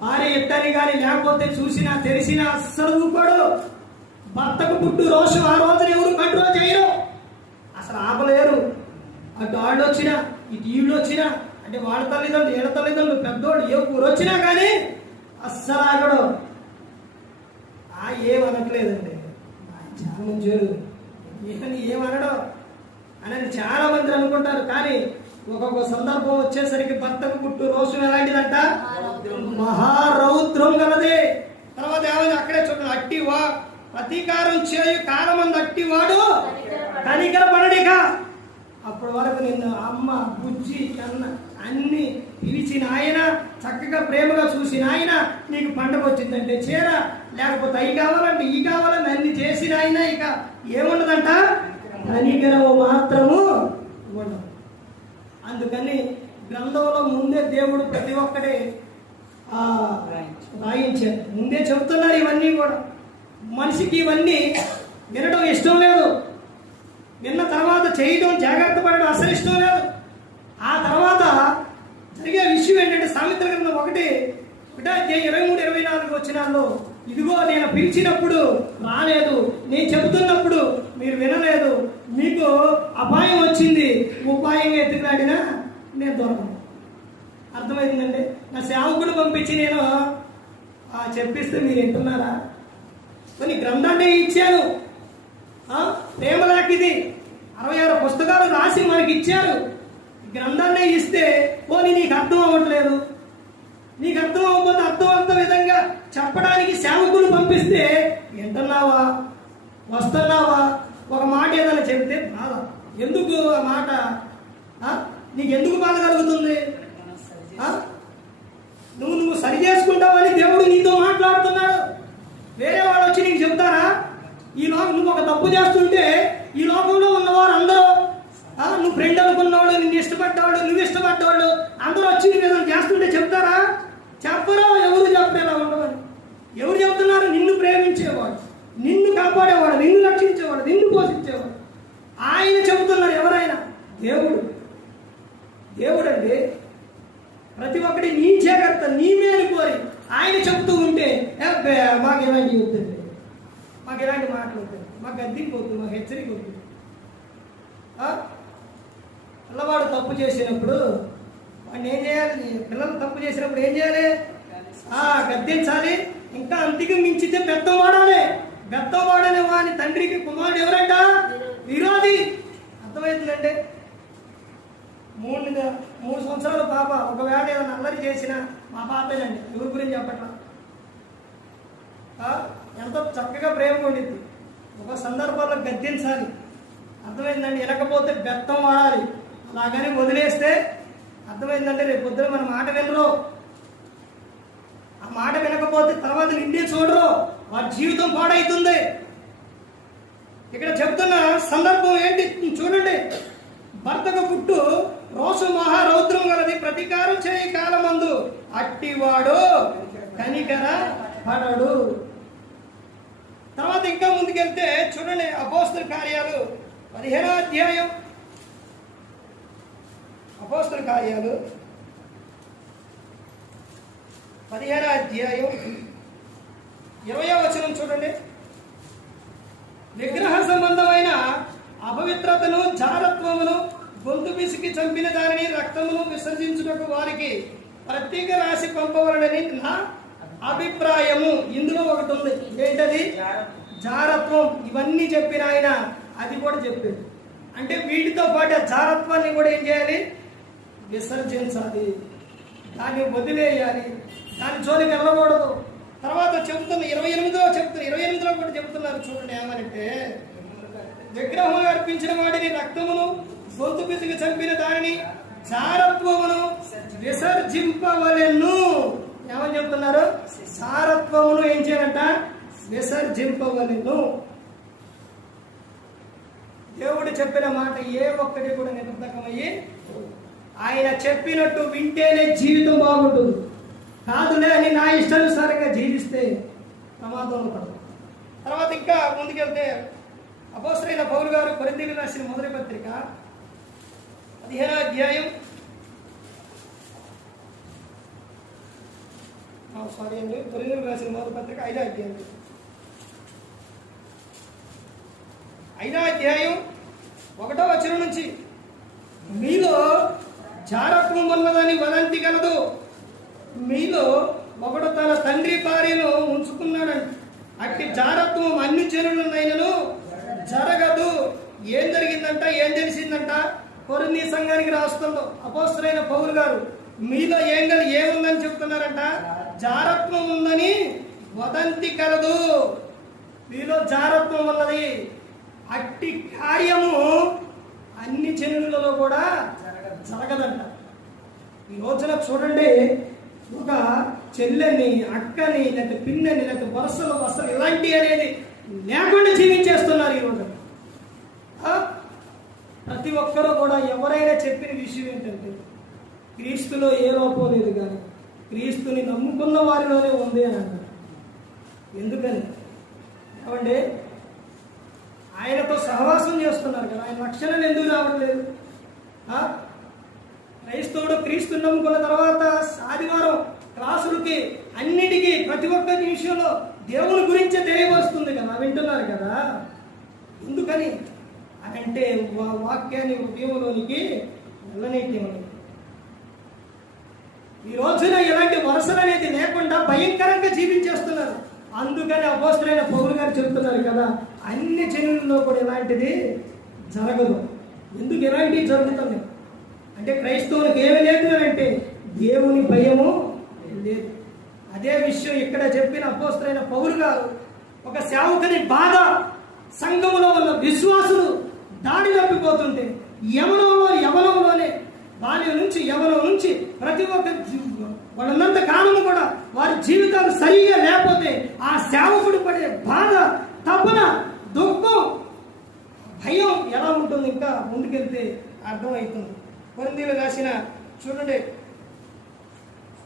భార్య ఎట్టని కానీ లేకపోతే చూసినా తెలిసినా అస్సలు ఊకోడు. భర్తకు పుట్టు రోషం ఆ రోజున ఎవరు కంట్రోల్ చేయరు, అసలు ఆపలేరు. అటు వాళ్ళు వచ్చినా ఇటు వీళ్ళు వచ్చినా అంటే వాళ్ళ తల్లిదండ్రులు ఏళ్ళ తల్లిదండ్రులు పెద్దోళ్ళు ఏ ఊరు వచ్చినా కానీ అస్సలు ఆగడు. ఏమనట్లేదండి, చాలా మంచి ఏమనడం అని చాలా మంది అనుకుంటారు. కానీ ఒక్కొక్క సందర్భం వచ్చేసరికి భర్తకు పుట్టు రోషం ఎలాంటిదంట, మహారౌద్రం గలదే. తర్వాత ఏమైంది అక్కడే చూడండి, అట్టివా ప్రతీకారం చేయు కాలమంది అట్టివాడు కనికర పడడిక. అప్పటి వరకు నిన్ను అమ్మ బుజ్జి కన్న అన్ని పిలిచిన ఆయన, చక్కగా ప్రేమగా చూసిన ఆయన, నీకు పంటకు వచ్చిందంటే చీర, లేకపోతే అవి కావాలంటే ఈ కావాలని అన్ని చేసిన ఆయన ఇక ఏముండదంట, కనికరము మాత్రము ఉండదు. అందుకని గ్రంథంలో ముందే దేవుడు ప్రతి ఒక్కడే రాయించారు, ముందే చెబుతున్నారు. ఇవన్నీ కూడా మనిషికి ఇవన్నీ వినడం ఇష్టం లేదు, విన్న తర్వాత చేయడం జాగ్రత్త పడడం అసలు ఇష్టం లేదు. ఆ తర్వాత జరిగే విషయం ఏంటంటే సామెతల గ్రంథం 1:23-24 వచనాల్లో, ఇదిగో నేను పిలిచినప్పుడు రాలేదు, నేను చెబుతున్నప్పుడు మీరు వినలేదు, మీకు అపాయం వచ్చింది, ఉపాయంగా ఎత్తుకురాడినా నేను దొరకను. అర్థమైందండి. నా సేవకుడు పంపించి నేను చెప్పిస్తే మీరు వింటున్నారా? కొన్ని గ్రంథాన్ని ఇచ్చాను, ప్రేమలాకి ఇది 66 పుస్తకాలు రాసి మనకి ఇచ్చారు. గ్రంథాన్ని ఇస్తే పోనీ నీకు అర్థం అవ్వట్లేదు, నీకు అర్థం అవ్వకపోతే అర్థవంత విధంగా చెప్పడానికి సేవకులు పంపిస్తే వింటున్నావా, వస్తున్నావా? ఒక మాట ఏదైనా చెప్తే బాధ. ఎందుకు ఆ మాట నీకు ఎందుకు బాధ కలుగుతుంది? నువ్వు సరి చేసుకుంటావని దేవుడు నీతో మాట్లాడుతున్నాడు. వేరే వాళ్ళు వచ్చి నీకు చెప్తారా? ఈ లోకం నువ్వు ఒక తప్పు చేస్తుంటే ఈ లోకంలో ఉన్నవారు అందరూ నువ్వు ఫ్రెండ్ అనుకున్నవాడు, నిన్ను ఇష్టపడ్డవాడు, నువ్వు ఇష్టపడ్డవాళ్ళు అందరూ వచ్చి నువ్వు ఏదైనా చేస్తుంటే చెప్తారా? చెప్పరు. ఎవరు చెప్పరు ఇలా ఉండవని. ఎవరు చెప్తున్నారు? నిన్ను ప్రేమించేవాడు, నిన్ను కాపాడేవాడు, నిన్ను రక్షించేవాడు, నిన్ను పోషించేవాడు ఆయన చెబుతున్నారు. ఎవరైనా దేవుడు అండి. ప్రతి ఒక్కటి నీ జాగ్రత్త, నీ మేలు కోరి ఆయన చెబుతూ ఉంటే మాకు ఎలాంటి వద్దండి, మాకు ఎలాంటి మాటలు వద్దండి, మాకు గద్దింపు వద్దు, మాకు హెచ్చరిక వద్దు. పిల్లవాడు తప్పు చేసినప్పుడు వాడిని ఏం చేయాలి? పిల్లలు తప్పు చేసినప్పుడు ఏం చేయాలి? గద్దించాలి. ఇంకా అంతికి మించితే బెత్తం వాడాలి. బెత్తం వాడని వాని తండ్రికి కుమారుడు ఎవరంట? విరోధి. అర్థమవుతుందండి. 3 సంవత్సరాల పాప ఒకవేళ ఏదైనా అల్లరి చేసిన మా పాపేనండి, ఎవరి గురించి చెప్పట్లా, ఎంతో చక్కగా ప్రేమగా ఉండిద్ది. ఒక సందర్భంలో గద్దించాలి. అర్థమైందండి. వినకపోతే బెత్తం వాడాలి. అలాగని వదిలేస్తే అర్థమైందంటే రేపు పొద్దున మన మాట వినరు. ఆ మాట వినకపోతే తర్వాత నిండే చూడరు, వారి జీవితం పాడవుతుంది. ఇక్కడ చెప్తున్న సందర్భం ఏంటి చూడండి. భర్తకు పుట్టు రోషం మహారౌద్రం గలది, ప్రతీకారం చేయి కాలమందు అట్టివాడు కనికర పడడు. తర్వాత ఇంకా ముందుకెళ్తే చూడండి, అపోస్తల కార్యాలు 15వ అధ్యాయం. అపోస్తల కార్యాలు 15వ అధ్యాయం 20వ వచనం చూడండి. విగ్రహ సంబంధమైన అపవిత్రతను, జారత్వమును, గొంతు పిసికి చంపిన దానిని, రక్తమును విసర్జించుటకు వారికి ప్రత్యేక రాసి పంపవలనని నా అభిప్రాయము. ఇందులో ఒకటి ఉంది, ఏంటది? జారత్వం. ఇవన్నీ చెప్పిన ఆయన అది కూడా చెప్పాడు. అంటే వీటితో పాటు ఆ జారత్వాన్ని కూడా ఏం చేయాలి? విసర్జించాలి, దాన్ని వదిలేయాలి, దాని జోలికి వెళ్ళకూడదు. తర్వాత చెబుతున్న 28లో కూడా చెబుతున్నారు చూడండి. ఏమనంటే, విగ్రహం అర్పించిన వాడిని, రక్తమును, గొంతు పిసికి చంపిన దానిని, జారత్వమును విసర్జింపవలెను. ఏమని చెప్తున్నారు? జారత్వమును ఏం చేయాలంట? విసర్జింపవలెను. దేవుడు చెప్పిన మాట ఏ ఒక్కటి కూడా నిరర్ధకమయ్యి, ఆయన చెప్పినట్టు వింటేనే జీవితం బాగుంటుంది. కాదులే అని నా ఇష్టానుసారంగా జీవిస్తే ప్రమాదంలో పడదు. తర్వాత ఇంకా ముందుకెళ్తే అపోస్తలుడైన పౌలు గారు కొరింథీయులకు రాసిన మొదటి పత్రిక 15వ అధ్యాయం. కొరింథీయులకు రాసిన మొదటి పత్రిక 5వ అధ్యాయం. 5వ అధ్యాయం 1వ వచనం నుంచి, జారత్వం ఉన్నదని వదంతి కలదు. మీలో ఒకడు తన తండ్రి భార్యను ఉంచుకున్నాడంట. అట్టి జారత్వం అన్ని జనులనైనను జరగదు. ఏం జరిగిందంట, ఏం తెలిసిందంట? కొరింథీ సంఘానికి రాస్తుందో అపోస్తలుడైన పౌలు గారు మీలో ఏముందని చెప్తున్నారంట? జారత్వం ఉందని వదంతి కలదు. మీలో జారత్వం ఉన్నది. అట్టి కార్యము అన్ని జనులలో కూడా జరగదంట. ఈ రోజున చూడండి, ఒక చెల్లెని, అక్కని, లేకపోతే పిన్నని, లేకపోతే వరుసలు అసలు ఇలాంటి అనేది లేకుండా జీవించేస్తున్నారు ఈ రోజు. ప్రతి ఒక్కరూ కూడా ఎవరైనా చెప్పిన విషయం ఏంటంటే క్రీస్తులో ఏ లోపం లేదు, కానీ క్రీస్తుని నమ్ముకున్న వారిలోనే ఉంది అని అంటారు. ఎందుకని ఏమంటే ఆయనతో సహవాసం చేస్తున్నారు కదా, ఆయన లక్షణాలు ఎందుకు రావట్లేదు? క్రైస్తవుడు క్రీస్తుని నమ్ముకున్న తర్వాత ఆదివారం క్లాసులకి అన్నిటికీ ప్రతి ఒక్క విషయంలో దేవుని గురించే తెలియవస్తుంది కదా, వింటున్నారు కదా. ఎందుకని అంటే వాక్యాన్ని హృదయంలోనికి వెళ్ళనీయటం. ఈ రోజున ఇలాంటి వరుసలు అనేది లేకుండా భయంకరంగా జీవించేస్తున్నారు. అందుకని అపోస్తలుడైన పౌలు గారు చెప్తున్నారు కదా, అన్ని జనులలో కూడా ఇలాంటిది జరగదు. ఎందుకు ఇలాంటివి జరుగుతుంది అంటే క్రైస్తవులకు ఏమి లేదు అంటే దేవుని భయము లేదు. అదే విషయం ఇక్కడ చెప్పిన అపోస్తలుడైన పౌలు గారు ఒక సేవకుని బాధ, సంఘములో ఉన్న విశ్వాసులు దాడి తప్పిపోతుంటే యవనంలోనే బాల్యం నుంచి యవనం నుంచి ప్రతి ఒక్క వాళ్ళంత కాలము కూడా వారి జీవితాలు సరిగా లేకపోతే ఆ సేవకుడు పడే బాధ, తపన, దుఃఖం, భయం ఎలా ఉంటుంది ఇంకా ముందుకెళ్తే అర్థమవుతుంది. కొరింథీయులకు రాసిన చూడండి,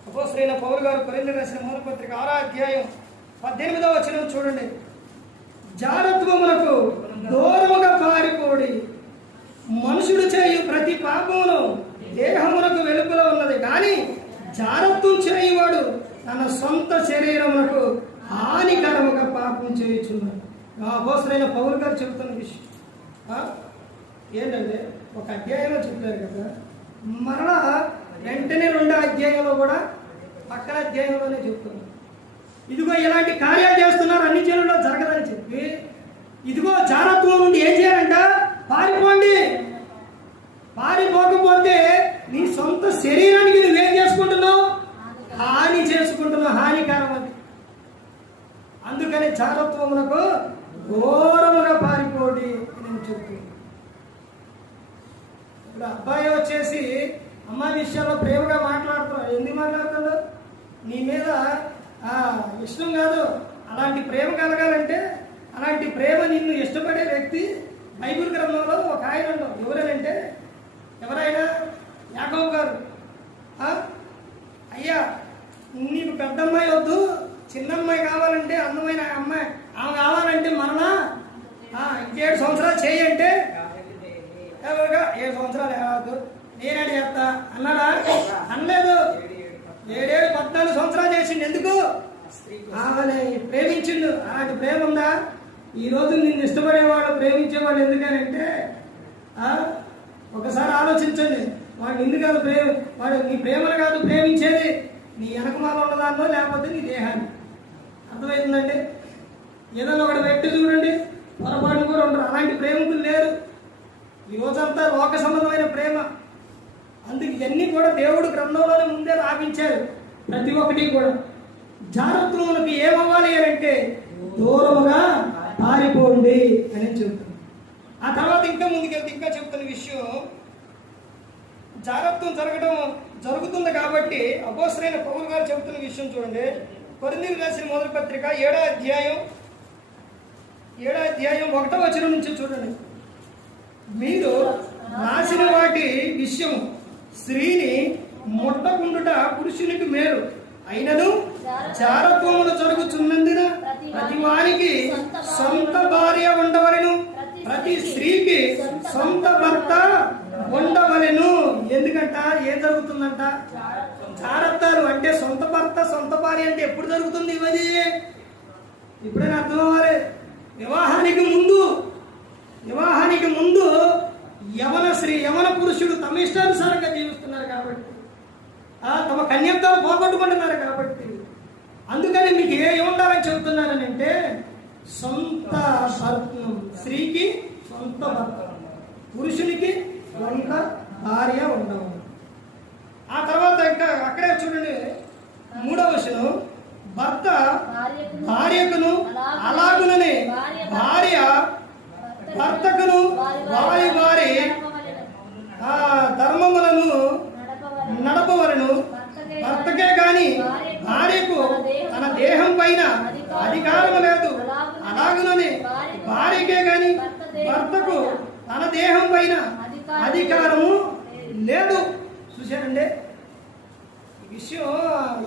అపోస్తలుడైన పౌలు గారు కొరింథీయులకు రాసిన మొదటి పత్రిక 6వ అధ్యాయం 18వ వచనం చూడండి. జారత్వములకు దూరముగా పారిపోడి మనుషుడు చేయు ప్రతి పాపమును దేహమునకు వెలుపల ఉన్నది, కానీ జారత్వం చేయువాడు తన సొంత శరీరమునకు హానికరముగా పాపం చేయుచున్నాడు. అపోస్తలుడైన పౌలు గారు చెబుతున్న విషయం ఏంటంటే ఒక అధ్యాయంలో చెప్పారు కదా, మరలా వెంటనే 2వ అధ్యాయంలో కూడా పక్కన అధ్యాయంలోనే చెప్తున్నారు. ఇదిగో ఇలాంటి కార్యాలు చేస్తున్నారు, అన్ని జనుల్లో జరగదని చెప్పి ఇదిగో జారత్వం నుండి ఏం చేయాలంట? పారిపోండి. పారిపోకపోతే నీ సొంత శరీరానికి నువ్వేం చేసుకుంటున్నావు? హాని చేసుకుంటున్నావు, హానికరం అది. అందుకని జారత్వమునకు ఘోరముగా పారిపోండి నేను చెప్తున్నాను. ఇప్పుడు అబ్బాయి వచ్చేసి అమ్మాయి విషయాల్లో ప్రేమగా మాట్లాడుతున్నాడు. ఎందుకు మాట్లాడుతున్నాడు? నీ మీద ఇష్టం కాదు. అలాంటి ప్రేమ కలగాలంటే, అలాంటి ప్రేమ నిన్ను ఇష్టపడే వ్యక్తి బైబిల్ గ్రంథంలో ఒక ఆయన ఉన్నాడు. ఎవరైనా యాకోబు గారు, అయ్యా నీకు పెద్ద అమ్మాయి వద్దు, చిన్న అమ్మాయి కావాలంటే, అందమైన అమ్మాయి ఆమె కావాలంటే మరలా 7 సంవత్సరాలు చేయంటే 7 సంవత్సరాలు కావద్దు, నేనేడు చేస్తా అన్నాడా? అనలేదు. 7 14 సంవత్సరాలు చేసిండు. ఎందుకు? ఆమె ప్రేమించిండు. అలాంటి ప్రేమ ఉందా? ఈరోజు నిన్ను ఇష్టపడేవాళ్ళు, ప్రేమించేవాళ్ళు ఎందుకనంటే ఒకసారి ఆలోచించండి. వాడు నిన్ను కాదు వాడు నీ ప్రేమను కాదు ప్రేమించేది, నీ వెనకమాల ఉన్నదాన్నో లేకపోతే నీ దేహాన్ని. అర్థమవుతుందండి? ఏదైనా ఒకటి వ్యక్తి చూడండి, పొరపాటు కూడా ఉండరు. అలాంటి ప్రేమికులు లేరు. ఈ రోజంతా లోక సంబంధమైన ప్రేమ. అందుకు ఇవన్నీ కూడా దేవుడు గ్రంథంలోనే ముందే రాపించారు. ప్రతి ఒక్కటి కూడా జారత్వములకు ఏమవ్వాలి అంటే దూరముగా పారిపోండి అని చెబుతుంది. ఆ తర్వాత ఇంకా ముందుకెళ్తే ఇంకా చెప్తున్న విషయం, జారత్వం జరుగుతుంది కాబట్టి అపోస్తలుడైన పౌలు గారు చెబుతున్న విషయం చూడండి. కొరింథీయులకు రాసిన మొదటి పత్రిక 7వ అధ్యాయం 1వ వచనం నుంచి చూడండి. మీరు రాసిన వాటి విషయం స్త్రీని ముట్టకుండుట పురుషునికి మేలు అయినను జారత్వములు జరుగుతున్నందున ప్రతి వారికి సొంత భార్య ఉండవలెను, ప్రతి స్త్రీకి సొంత భర్త ఉండవలెను. ఎందుకంట ఏం జరుగుతుందంట? జారత్వాలు అంటే సొంత భర్త సొంత భార్య అంటే ఎప్పుడు జరుగుతుంది? ఇవది ఇప్పుడైనా అర్థం అవ్వాలి. వివాహానికి ముందు యవన పురుషుడు తమ ఇష్టానుసారంగా జీవిస్తున్నారు కాబట్టి, తమ కన్యత్వాలు పోగొట్టుకుంటున్నారు కాబట్టి, అందుకని మీకు ఏముండాలని చెబుతున్నారని అంటే సొంత స్త్రీకి సొంత భర్త, పురుషునికి సొంత భార్య ఉండవు. ఆ తర్వాత ఇంకా అక్కడే చూడండి 3వ వచనం, భర్త భార్యకును అలాగుననే భార్య భర్తకును వారి వారి ధర్మములను నడపవలను. భర్తకే గాని భార్యకు తన దేహం పైన అధికారం లేదు, అలాగుననే భార్యకే గాని భర్తకు తన దేహం పైన అధికారము లేదు. చూశారండి ఈ విషయం.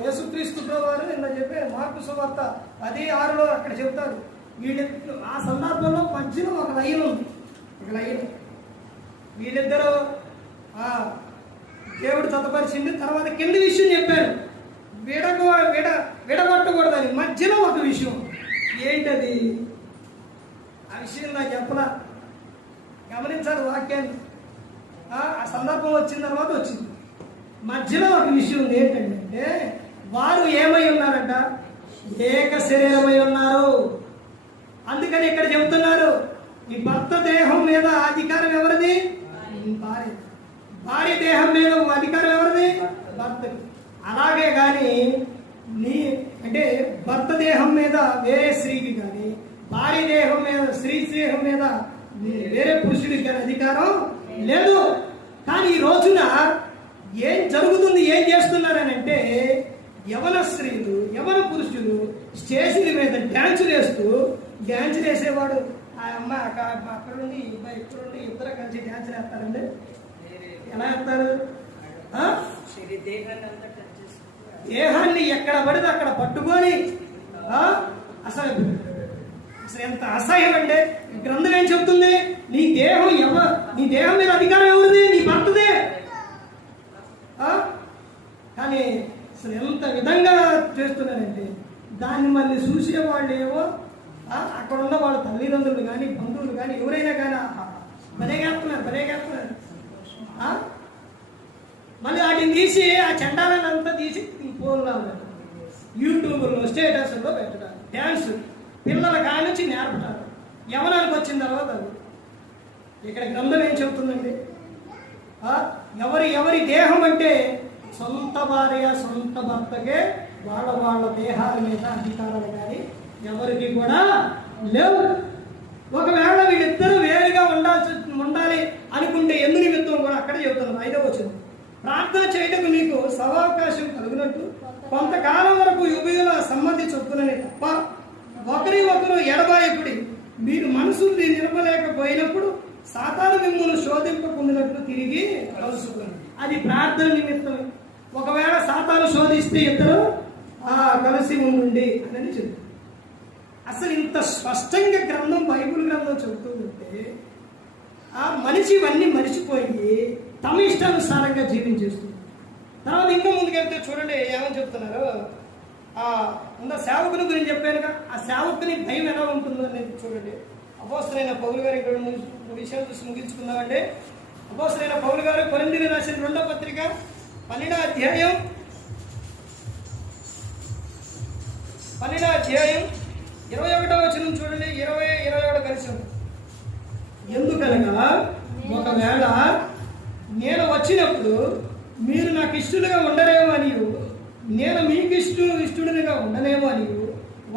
యేసుక్రీస్తు వారు నిన్న చెప్పే మార్కు సువార్త 10:6 అక్కడ చెబుతారు. వీళ్ళిద్దరు ఆ సందర్భంలో మధ్యలో ఒక లైన్ ఉంది. వీళ్ళిద్దరూ దేవుడు జతపరిచింది. తర్వాత కింది విషయం చెప్పారు, విడగొట్టకూడదని. మధ్యలో ఒక విషయం ఏంటది? ఆ విషయం నాకు చెప్పలా. గమనించాలి వాక్యాన్ని. ఆ సందర్భం వచ్చిన తర్వాత వచ్చింది. మధ్యలో ఒక విషయం ఉంది. ఏంటంటే వారు ఏమై ఉన్నారంట? ఏక శరీరమై ఉన్నారు. అందుకని ఇక్కడ చెబుతున్నారు, ఈ భర్త దేహం మీద అధికారం ఎవరిది? భార్య దేహం మీద అధికారం ఎవరిది? భర్తకి. అలాగే కానీ అంటే భర్త దేహం మీద వేరే స్త్రీకి కానీ, భార్య దేహం మీద స్త్రీ దేహం మీద వేరే పురుషుడికి కానీ అధికారం లేదు. కానీ ఈ రోజున ఏం జరుగుతుంది, ఏం చేస్తున్నారని అంటే యవన స్త్రీలు, యవన పురుషులు స్టేజీల మీద డ్యాన్స్ వేసేవాడు ఆ అమ్మ అక్కడ నుండి ఇక్కడుండి ఇద్దరు కలిసి డ్యాన్స్ వేస్తారండి. ఎలా వేస్తారు? దేహాన్ని ఎక్కడ పడితే అక్కడ పట్టుకొని అసలు ఎంత అసహ్యం అంటే గ్రంథం ఏం చెప్తుంది? నీ దేహం మీద అధికారం ఎవరిది? నీ భర్తదే. కానీ అసలు ఎంత విధంగా చేస్తున్నారంటే దాన్ని మళ్ళీ చూసేవాళ్ళు ఏమో అక్కడ ఉన్న వాళ్ళ తల్లిదండ్రులు కానీ బంధువులు కానీ ఎవరైనా కానీ బలేగేస్తున్నారు. మళ్ళీ వాటిని తీసి ఆ చండాలను అంతా తీసి ఫోన్లో యూట్యూబ్లో స్టేటస్లో పెట్టడం, డ్యాన్స్ పిల్లల కానించి నేర్పడాలి. యవనానికి వచ్చిన తర్వాత ఇక్కడ గ్రంథం ఏం చెబుతుందండి? ఎవరి దేహం అంటే సొంత భార్య సొంత భర్తకే వాళ్ళ దేహాల మీద అధికారాలు కానీ ఎవరికి కూడా లేవు. ఒకవేళ వీళ్ళిద్దరూ వేరుగా ఉండాలి అనుకుంటే ఎందు నిమిత్తం కూడా అక్కడ చెబుతున్నారు. 5వ వచనం, ప్రార్థన చేయటకు మీకు సవావకాశం కలుగునట్టు కొంతకాలం వరకు యువకుల సమ్మతి చొప్పునని తప్ప ఒకరి ఒకరు ఎడబాయకుడి మీరు మనసుని నిలపలేకపోయినప్పుడు సాతాను మిమ్మల్ని శోధింపకుండినట్లు తిరిగి కలుసుకుని. అది ప్రార్థన నిమిత్తం. ఒకవేళ సాతాను శోధిస్తే ఇద్దరు కలిసి ఉండి అని చెప్తారు. అసలు ఇంత స్పష్టంగా గ్రంథం, బైబిల్ గ్రంథం చెబుతూ ఉంటే మనిషి ఇవన్నీ మరిచిపోయి తమ ఇష్టానుసారంగా జీవించేస్తుంది. తర్వాత ఇంకా ముందుకెళ్తే చూడండి ఏమని చెప్తున్నారు. సేవకుని గురించి చెప్పానుగా, ఆ సేవకుని భయం ఎలా ఉంటుందో అనేది చూడండి. అపోస్తలుడైన పౌలు గారి విషయాలు చూసి ముగించుకుందామండి. అపోస్తలుడైన పౌలు గారు కొరింథీయులకు రాసిన 2వ పత్రిక 12వ అధ్యాయం 21వ వచనం చూడండి. 20-21 కలిసి ఉంది. ఎందుకనగా ఒకవేళ నేను వచ్చినప్పుడు మీరు నాకు ఇష్టలుగా ఉండరేమో అని, నేను మీకు ఇష్టడునిగా ఉండనేమో అని,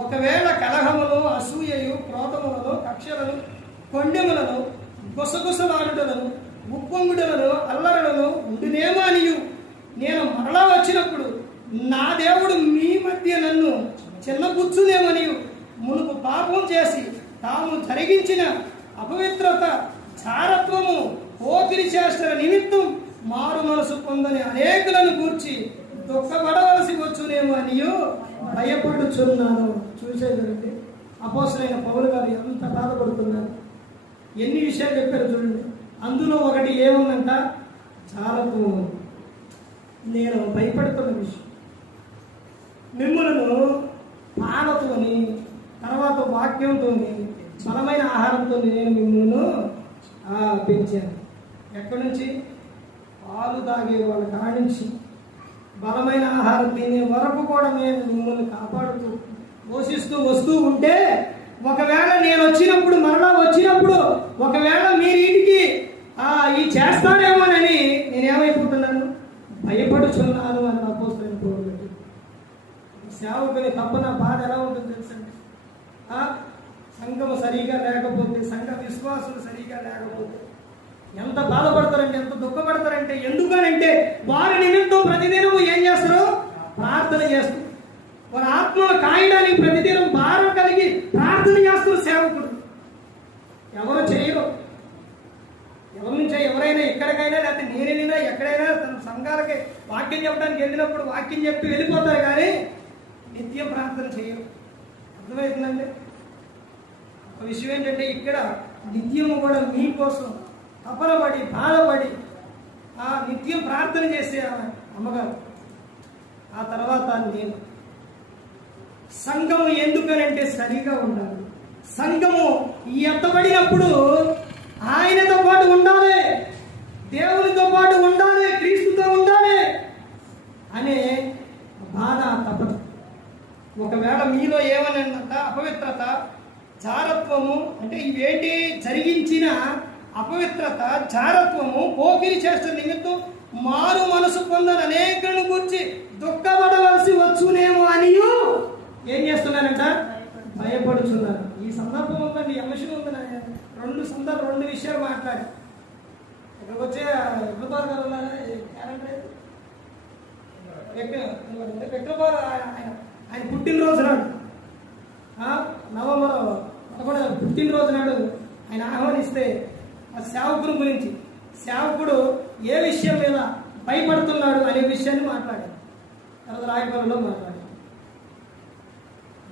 ఒకవేళ కలహములు, అసూయయు, క్రోధములను, కక్షలను, కొండెములను, గుసగుసలాడుటలను, ఉప్పొంగుటలను, అల్లరలను ఉండునేమో అని, నేను మరలా వచ్చినప్పుడు నా దేవుడు మీ మధ్య నన్ను చిన్నపుచ్చునేమని, మునుపు పాపం చేసి తాము జరిగించిన అపవిత్రత, చారత్వము, పోకిరి చేష్టల నిమిత్తం మారు మనసు పొందని అనేకులను గూర్చి దుఃఖపడవలసి వచ్చునేమో అని భయపడుచున్నాను. చూసేదండి అపోస్తలుడైన పౌలు గారు ఎంత బాధపడుతున్నారు. ఎన్ని విషయాలు చెప్పారు చూడండి. అందులో ఒకటి ఏముందంట? చారత్వము. నేను భయపడుతున్న విషయం, మిమ్మలను పాలతోని, తర్వాత వాక్యంతో, బలమైన ఆహారంతో నేను మిమ్మల్ని పెంచాను. ఎక్కడి నుంచి? పాలు తాగే వాళ్ళ కాడి నుంచి బలమైన ఆహారం తినే వరకు కూడా నేను మిమ్మల్ని కాపాడుతూ పోషిస్తూ వస్తూ ఉంటే, ఒకవేళ నేను వచ్చినప్పుడు మరలా వచ్చినప్పుడు ఒకవేళ మీరు ఇంటికి ఈ చేస్తాడేమోనని నేనేమైపోతున్నాను, భయపడుచున్నాను అని అపోస్తలుని పోగొట్టు. సేవకుని తప్పన బాధ ఎలా ఉంటుంది తెలుసండి? సంఘము సరిగా లేకపోతే, సంఘ విశ్వాసులు సరిగా లేకపోతే ఎంత బాధపడతారంటే, ఎంత దుఃఖపడతారంటే. ఎందుకనంటే వారి నిమిత్తం ప్రతిదినము ఏం చేస్తారు? ప్రార్థన చేస్తారు. వారి ఆత్మలు కాయడానికి ప్రతిదినం భారం కలిగి ప్రార్థన చేస్తారు సేవకుడు. ఎవరు చేయరు. ఎవరి నుంచో ఎవరైనా ఎక్కడికైనా, లేకపోతే నేను వెళ్ళినా ఎక్కడైనా తన సంఘాలకి వాక్యం చెప్పడానికి వెళ్ళినప్పుడు వాక్యం చెప్పి వెళ్ళిపోతారు, కానీ నిత్యం ప్రార్థన చేయరు. అర్థమవుతుందండి? ఒక విషయం ఏంటంటే, ఇక్కడ నిత్యము కూడా మీకోసం తపనపడి బాధపడి నిత్యం ప్రార్థన చేసే అమ్మగారు. ఆ తర్వాత నేను సంఘము ఎందుకనంటే సరిగా ఉండాలి. సంఘము ఎత్తబడినప్పుడు ఆయనతో పాటు ఉండాలి, దేవునితో పాటు ఉండాలి, క్రీస్తుతో ఉండాలి అనే బాధ తప్పదు. ఒకవేళ మీలో ఏమనంట అపవిత్రత, జారత్వము అంటే ఇవేంటి? జరిగించిన అపవిత్రత, జారత్వము, పోకిరి చేష్ట నిమిత్తం మారు మనసు పొందని అనేకులను గురించి దుఃఖపడవలసి వచ్చునేమో అని ఏం చేస్తున్నారంట? భయపడుతున్నారు. ఈ సందర్భం ఉందండి, ఎమోషన్ ఉంది. రెండు విషయాలు మాట్లాడి ఇక్కడికి వచ్చే విప్లవారు గారు ఉన్నారా? ఆయన పుట్టినరోజు నాడు, నవంబర్ 11 పుట్టినరోజు నాడు ఆయన ఆహ్వానిస్తే ఆ సేవకుని గురించి, సేవకుడు ఏ విషయం మీద భయపడుతున్నాడు అనే విషయాన్ని మాట్లాడాడు. తర్వాత రాయపల్లిలో మాట్లాడాడు.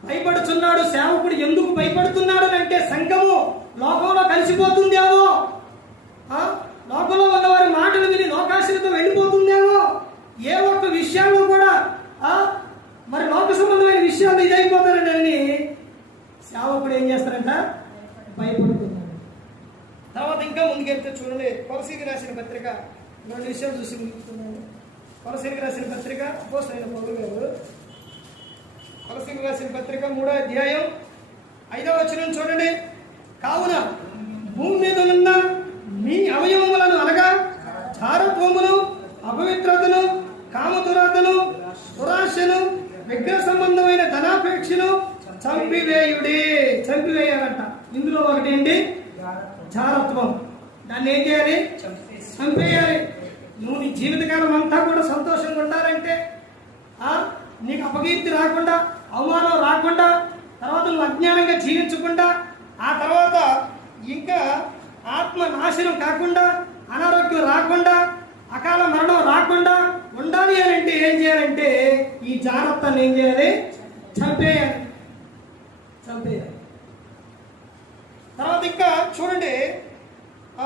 భయపడుతున్నాడు సేవకుడు. ఎందుకు భయపడుతున్నాడు అంటే, సంఘము లోకంలో కలిసిపోతుందేమో, లోకంలో ఉన్నవారి మాటలు విని లోకాశలతో వెళ్ళిపోతుందేమో, ఏ ఒక్క విషయాల్లో కూడా మరి లోక సంబంధమైన విషయాలు ఇదైపోతారని సేవకుడు ఏం చేస్తారంట? భయపడుతున్నాడు. తర్వాత ఇంకా ముందుకెళ్తే చూడండి, కొలసీకి రాసిన పత్రిక 2 విషయాలు చూసి ముగిస్తున్నాను. కొలసీకి రాసిన పత్రిక అపోస్తలుడైన పౌలు గారు, కొలసీకి రాసిన పత్రిక 3వ అధ్యాయం 5వ వచనం చూడండి. కావున భూమి మీద ఉన్న మీ అవయవములను అనగా జారత్వమును, అపవిత్రతను, కామతురాతను, దురాశను, విగ్రహ సంబంధమైన ధనాపేక్షను చంపివేయాలంట. ఇందులో ఒకటి ఏంటి? జారత్వం. దాన్ని ఏం చేయాలి? చంపేయాలి. నువ్వు నీ జీవితకాలం అంతా కూడా సంతోషంగా ఉండాలంటే, నీకు అపకీర్తి రాకుండా, అవమానం రాకుండా, తర్వాత నువ్వు అజ్ఞానంగా జీవించకుండా, ఆ తర్వాత ఇంకా ఆత్మ నాశనం కాకుండా, అనారోగ్యం రాకుండా, అకాల మరణం రాకుండా ఉండాలి అని అంటే ఏం చేయాలంటే, ఈ జాగ్రత్తను ఏం చేయాలి? చంపేయాలి. తర్వాత ఇంకా చూడండి,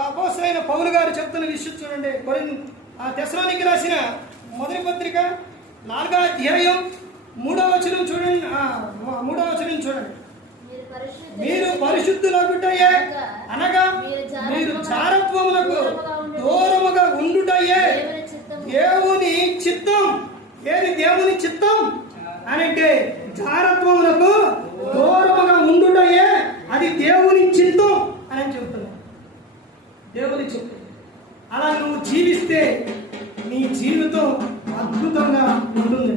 అపోస్తలుడైన పౌలు గారు చెప్తున్న విషయం చూడండి. తెస్సలోనికీయులకు రాసిన మొదటి పత్రిక 4వ అధ్యాయం 3వ వచనం చూడండి. 3వ వచనం చూడండి. మీరు పరిశుద్ధులగుటయే అనగా మీరు జారత్వములకు దూరముగా ఉండుటయే దేవుని చిత్తం. ఏది దేవుని చిత్తం అంటే? జారత్వములకు దూరముగా ఉండుటయే అది దేవుని చిత్తం అని చెప్తున్నాను. దేవుని చిత్తం. అలా నువ్వు జీవిస్తే నీ జీవితం అద్భుతంగా ఉంటుంది.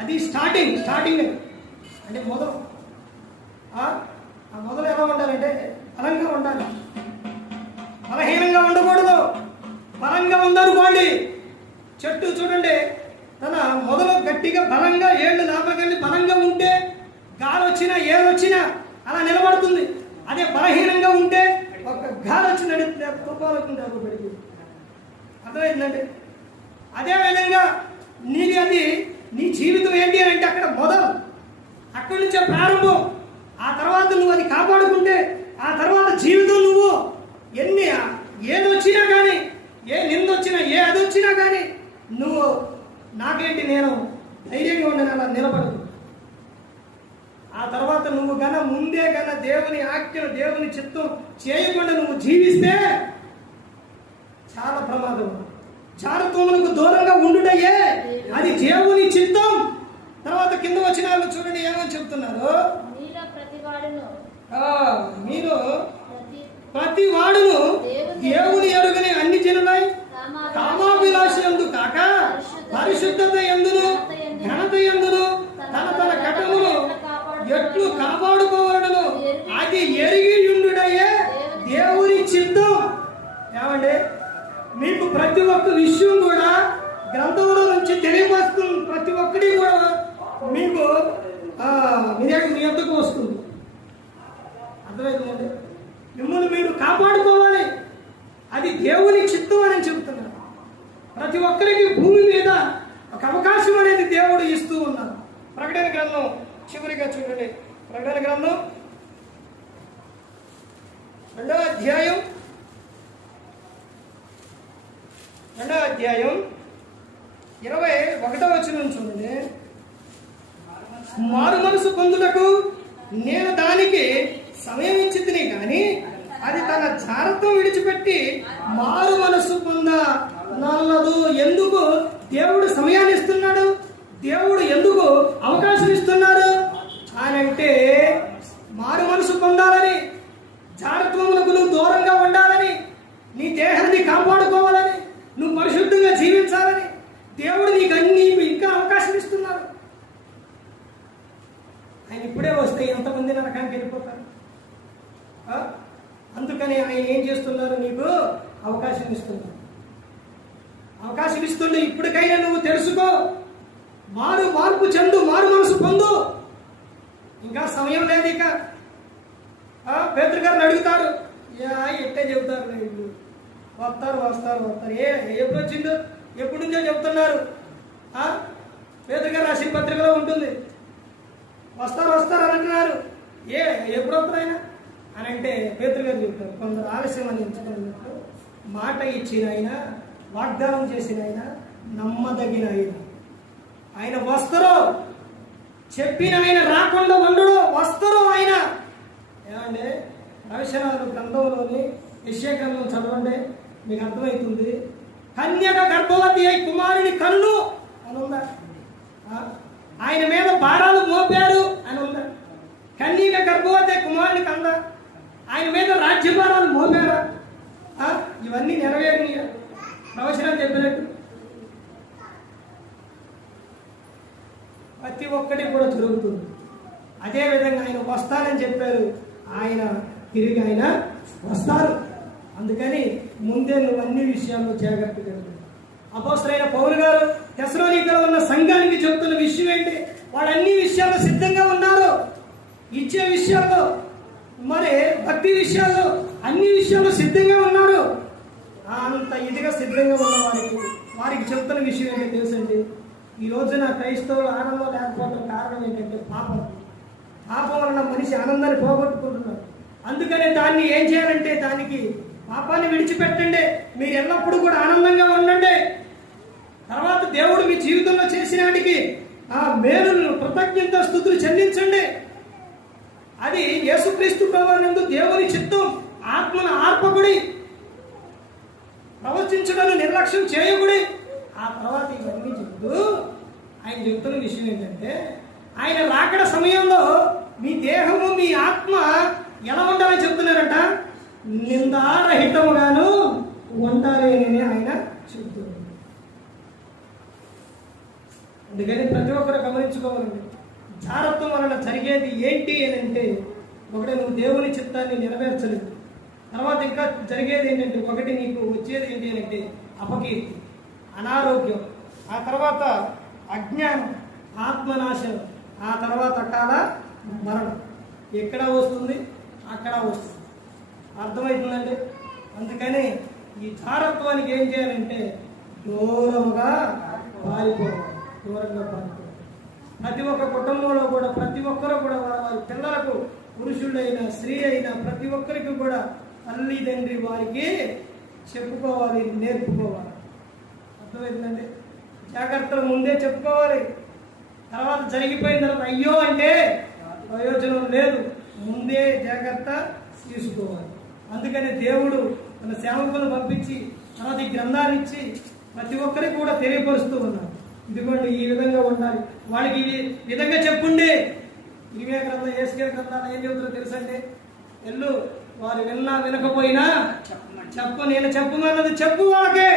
అది స్టార్టింగ్ అంటే మొదలు. ఆ మొదలు ఎలా ఉండాలంటే బలంగా ఉండాలి, బలహీనంగా ఉండకూడదు. బలంగా ఉందనుకోండి, చెట్టు చూడండి, తన మొదలు గట్టిగా బలంగా ఏళ్ళు లాభకండి బలంగా ఉంటే గాలి వచ్చినా ఏదొచ్చినా అలా నిలబడుతుంది. అదే బలహీనంగా ఉంటే ఒక గాలి వచ్చి నడిపితే తుఫానుకుంటే పడిపోయింది. అర్థమైందండి? అదేవిధంగా అది నీ జీవితం ఏంటి అని అంటే అక్కడ మొదలు, అక్కడి నుంచే ప్రారంభం. ఆ తర్వాత నువ్వు అది కాపాడుకుంటే ఆ తర్వాత జీవితం నువ్వు ఏదొచ్చినా కానీ, ఏ నిందొచ్చినా, ఏ అదొచ్చినా కానీ నువ్వు నాకేంటి, నేను ధైర్యంగా ఉండని అలా నిలబడదు. ఆ తర్వాత నువ్వు ముందే దేవుని ఆజ్ఞ, దేవుని చిత్తం చేయకుండా నువ్వు జీవిస్తే చాలా ప్రమాదం. జారత్వములకు దూరంగా ఉండుటయే అది దేవుని చిత్తం. తర్వాత కింద వచ్చిన వాళ్ళు చూడండి ఏమని చెప్తున్నారు. మీరు ప్రతి వాడును దేవుని ఎరుగని అన్ని జనులై కామాభిలాష యందు కాక పరిశుద్ధత యందును ఘనత యందును తన తన కటమును ఎట్లు కాపాడుకోవడను అది ఎరిగి ఉండుటయే దేవుని చిత్తం. ఏమండి, మీకు ప్రతి ఒక్క విషయం కూడా గ్రంథంలో నుంచి తెలియవస్తుంది. ప్రతి ఒక్కటి కూడా మీకు మీ యొద్దకు వస్తుంది. అర్థమవుతుందండి. మిమ్మల్ని మీరు కాపాడుకోవాలి, అది దేవుని చిత్తం అని చెబుతున్నారు. ప్రతి ఒక్కరికి భూమి మీద ఒక అవకాశం అనేది దేవుడు ఇస్తూ ఉన్నారు. ప్రకటన గ్రంథం చివరిగా చూడండి. ప్రకటన గ్రంథం 2వ అధ్యాయం 21వ వచనం చూడండి. మారు మనసు పొందుటకు నేను దానికి సమయం ఇచ్చింది కానీ అది తన జారత్వం విడిచిపెట్టి మారు మనసు పొందనల్లదు. ఎందుకు దేవుడు సమయాన్ని ఇస్తున్నాడు? దేవుడు ఎందుకు అవకాశం ఇస్తున్నాడు అని అంటే, మారు మనసు పొందాలని, జారత్వములకు నువ్వు దూరంగా ఉండాలని, నీ దేహాన్ని కాపాడుకోవాలని, నువ్వు పరిశుద్ధంగా జీవించాలని దేవుడు నీకు ఇంకా అవకాశం ఇస్తున్నాడు. ఆయన ఇప్పుడే వస్తే ఎంతమంది నరకానికి వెళ్ళిపోతారు. అందుకని ఆయన ఏం చేస్తున్నారు? నీకు అవకాశం ఇస్తున్నారు. అవకాశం ఇస్తుండే ఇప్పటికైనా నువ్వు తెలుసుకో, మార్పు చెందు, మారు మనసు పొందు. ఇంకా సమయం లేదు. ఇక పేతురు గారిని అడుగుతారు, ఎట్టే చెబుతారు, వస్తారు ఎప్పుడు వచ్చిందో ఎప్పటి నుంచో చెబుతున్నారు. పేతురు గారు రాసిన పత్రికలో ఉంటుంది. వస్తారు అని అంటున్నారు. ఎప్పుడు వస్తారైనా అని అంటే పేతురు గారు చెప్తారు, కొందరు ఆలస్యం అని ఎంచుకున్నట్టు, మాట ఇచ్చిన ఆయన, వాగ్దానం చేసిన ఆయన, నమ్మదగిన ఆయన వస్తారు. చెప్పిన ఆయన రాకుండా ఉండడు, వస్తారు ఆయన. ఏమంటే రవిశనాలు గ్రంథంలోని యెషయా గ్రంథం చదవండి, మీకు అర్థమవుతుంది. కన్యక గర్భవతి అయి కుమారుని కన్ను అని ఉందా? ఆయన మీద భారాలు మోపారు అని ఉందా? కన్యక గర్భవతి కుమారుని కందా? ఆయన మీద రాజ్యభారాలు మోపారా? ఇవన్నీ నెరవేరినాయా ప్రవచనం చెప్పినట్టు? ప్రతి ఒక్కటి కూడా జరుగుతుంది. అదేవిధంగా ఆయన వస్తానని చెప్పారు, ఆయన తిరిగి ఆయన వస్తారు. అందుకని ముందే నువ్వు అన్ని విషయాల్లో జాగ్రత్తగా. అపోస్తలుడైన పౌలు గారు తెస్సలోనికలో ఉన్న సంఘానికి చెబుతున్న విషయం ఏంటి? వాళ్ళు అన్ని విషయాల్లో సిద్ధంగా ఉన్నారు. ఇచ్చే విషయాల్లో, మరి భక్తి విషయాల్లో, అన్ని విషయాల్లో సిద్ధంగా ఉన్నారు. అంత ఇదిగా సిద్ధంగా ఉన్న వారికి చెప్తున్న విషయం ఏంటో తెలుసండి. ఈ రోజున క్రైస్తవులు ఆనందం లేకపోవడం కారణం ఏంటంటే పాపం వలన మనిషి ఆనందాన్ని పోగొట్టుకుంటున్నారు. అందుకనే దాన్ని ఏం చేయాలంటే, దానికి పాపాన్ని విడిచిపెట్టండి, మీరు ఎల్లప్పుడూ కూడా ఆనందంగా ఉండండి. తర్వాత దేవుడు మీ జీవితంలో చేసిన వాటికి ఆ మేలును కృతజ్ఞత స్తుతులు చెల్లించండి. అది యేసుక్రీస్తు ప్రభువునందు దేవుని చిత్తం. ఆత్మను ఆర్పకుడి, ప్రవచించడాన్ని నిర్లక్ష్యం చేయకుడి. ఆ తర్వాత ఇవన్నీ చెప్తూ ఆయన చెప్తున్న విషయం ఏంటంటే, ఆయన రాకడ సమయంలో మీ దేహము, మీ ఆత్మ ఎలా ఉండాలని చెప్తున్నారంట? నిందారహితముగాను ఉండాలి అని ఆయన చెప్తున్నారు. అందుకని ప్రతి ఒక్కరు గమనించుకోవాలండి. జారత్వం వలన జరిగేది ఏంటి అని అంటే, ఒకటి నువ్వు దేవుని చిత్తాన్ని నెరవేర్చలేదు. తర్వాత ఇంకా జరిగేది ఏంటంటే, ఒకటి నీకు వచ్చేది ఏంటి అని అంటే అపకీర్తి, అనారోగ్యం, ఆ తర్వాత అజ్ఞానం, ఆత్మనాశనం, ఆ తర్వాత అకాల మరణం. ఎక్కడ వస్తుంది? అక్కడ వస్తుంది. అర్థమవుతుందండి. అందుకని ఈ జారత్వానికి ఏం చేయాలంటే దూరంగా పారిపోవాలి. ప్రతి ఒక్క కుటుంబంలో కూడా ప్రతి ఒక్కరు కూడా వారి పిల్లలకు, పురుషుడైనా స్త్రీ అయినా ప్రతి ఒక్కరికి కూడా తల్లి తండ్రి వారికి చెప్పుకోవాలి, నేర్పుకోవాలి. అర్థమవుతుందండి. జాగ్రత్తలు ముందే చెప్పుకోవాలి. తర్వాత జరిగిపోయిన తర్వాత అయ్యో అంటే ప్రయోజనం లేదు. ముందే జాగ్రత్త తీసుకోవాలి. అందుకని దేవుడు తన సేవకులను పంపించి తర్వాత ఈ గ్రంథాన్ని ఇచ్చి ప్రతి ఒక్కరికి కూడా తెలియపరుస్తూ ఉన్నారు. ఇదిగోండి ఈ విధంగా ఉండాలి, వాళ్ళకి ఈ విధంగా చెప్పుండే. ఇవే గ్రంథం ఏస్కేల్ గ్రంథాలు ఏం చెబుతారో తెలుసండి, ఎల్లు వారు విన్నా వినకపోయినా చెప్పు, నేను చెప్పమన్నది చెప్పు, వాళ్ళకే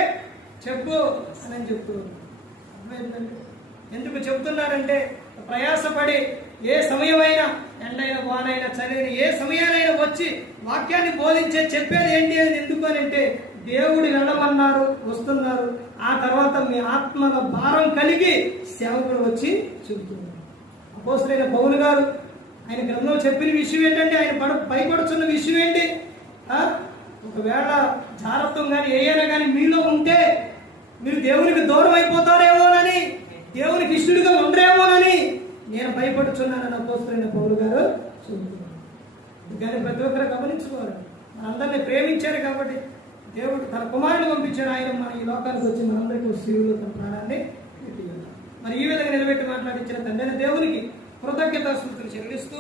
చెప్పు అని చెప్తూ అర్థమైందండి. ఎందుకు చెబుతున్నారంటే ప్రయాసపడి ఏ సమయమైనా ఎండైనా వానైనా చలిని ఏ సమయానైనా వచ్చి వాక్యాన్ని బోధించే చెప్పేది ఏంటి అని ఎందుకు అని అంటే దేవుడు వెళ్ళమన్నారు, వస్తున్నారు. ఆ తర్వాత మీ ఆత్మల భారం కలిగి సేవకుడు వచ్చి చెబుతున్నారు. అపోస్తలుడైన పౌలు గారు ఆయన గ్రంథంలో చెప్పిన విషయం ఏంటంటే ఆయన భయపడుతున్న విషయం ఏంటి, ఒకవేళ జాగ్రత్తం కానీ ఏదైనా కానీ మీలో ఉంటే మీరు దేవునికి దూరం అయిపోతారేమోనని, దేవునికి ఇష్టడుగా ఉండరేమోనని నేను భయపడుచున్నానని అపోస్తలుడైన పౌలు గారు చెబుతున్నారు. కానీ ప్రతి ఒక్కరు గమనించుకోవాలి, మనందరినీ ప్రేమించారు కాబట్టి దేవుడు తన కుమారుని పంపించాడు. ఆయన మన ఈ లోకానికి వచ్చి మనందరికీ శివులు తన ప్రాణాన్ని పెట్టి మరి ఈ విధంగా నిలబెట్టి మాట్లాడించిన తండ్రి దేవునికి కృతజ్ఞతాస్తుతులు చెల్లిస్తూ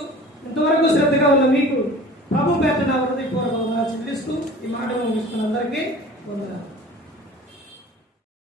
ఇంతవరకు శ్రద్ధగా ఉన్న మీకు ప్రభు పేట నా హృదయపూర్వకంగా చెల్లిస్తూ ఈ మాట ముగిస్తున్న అందరికీ వందనాలు.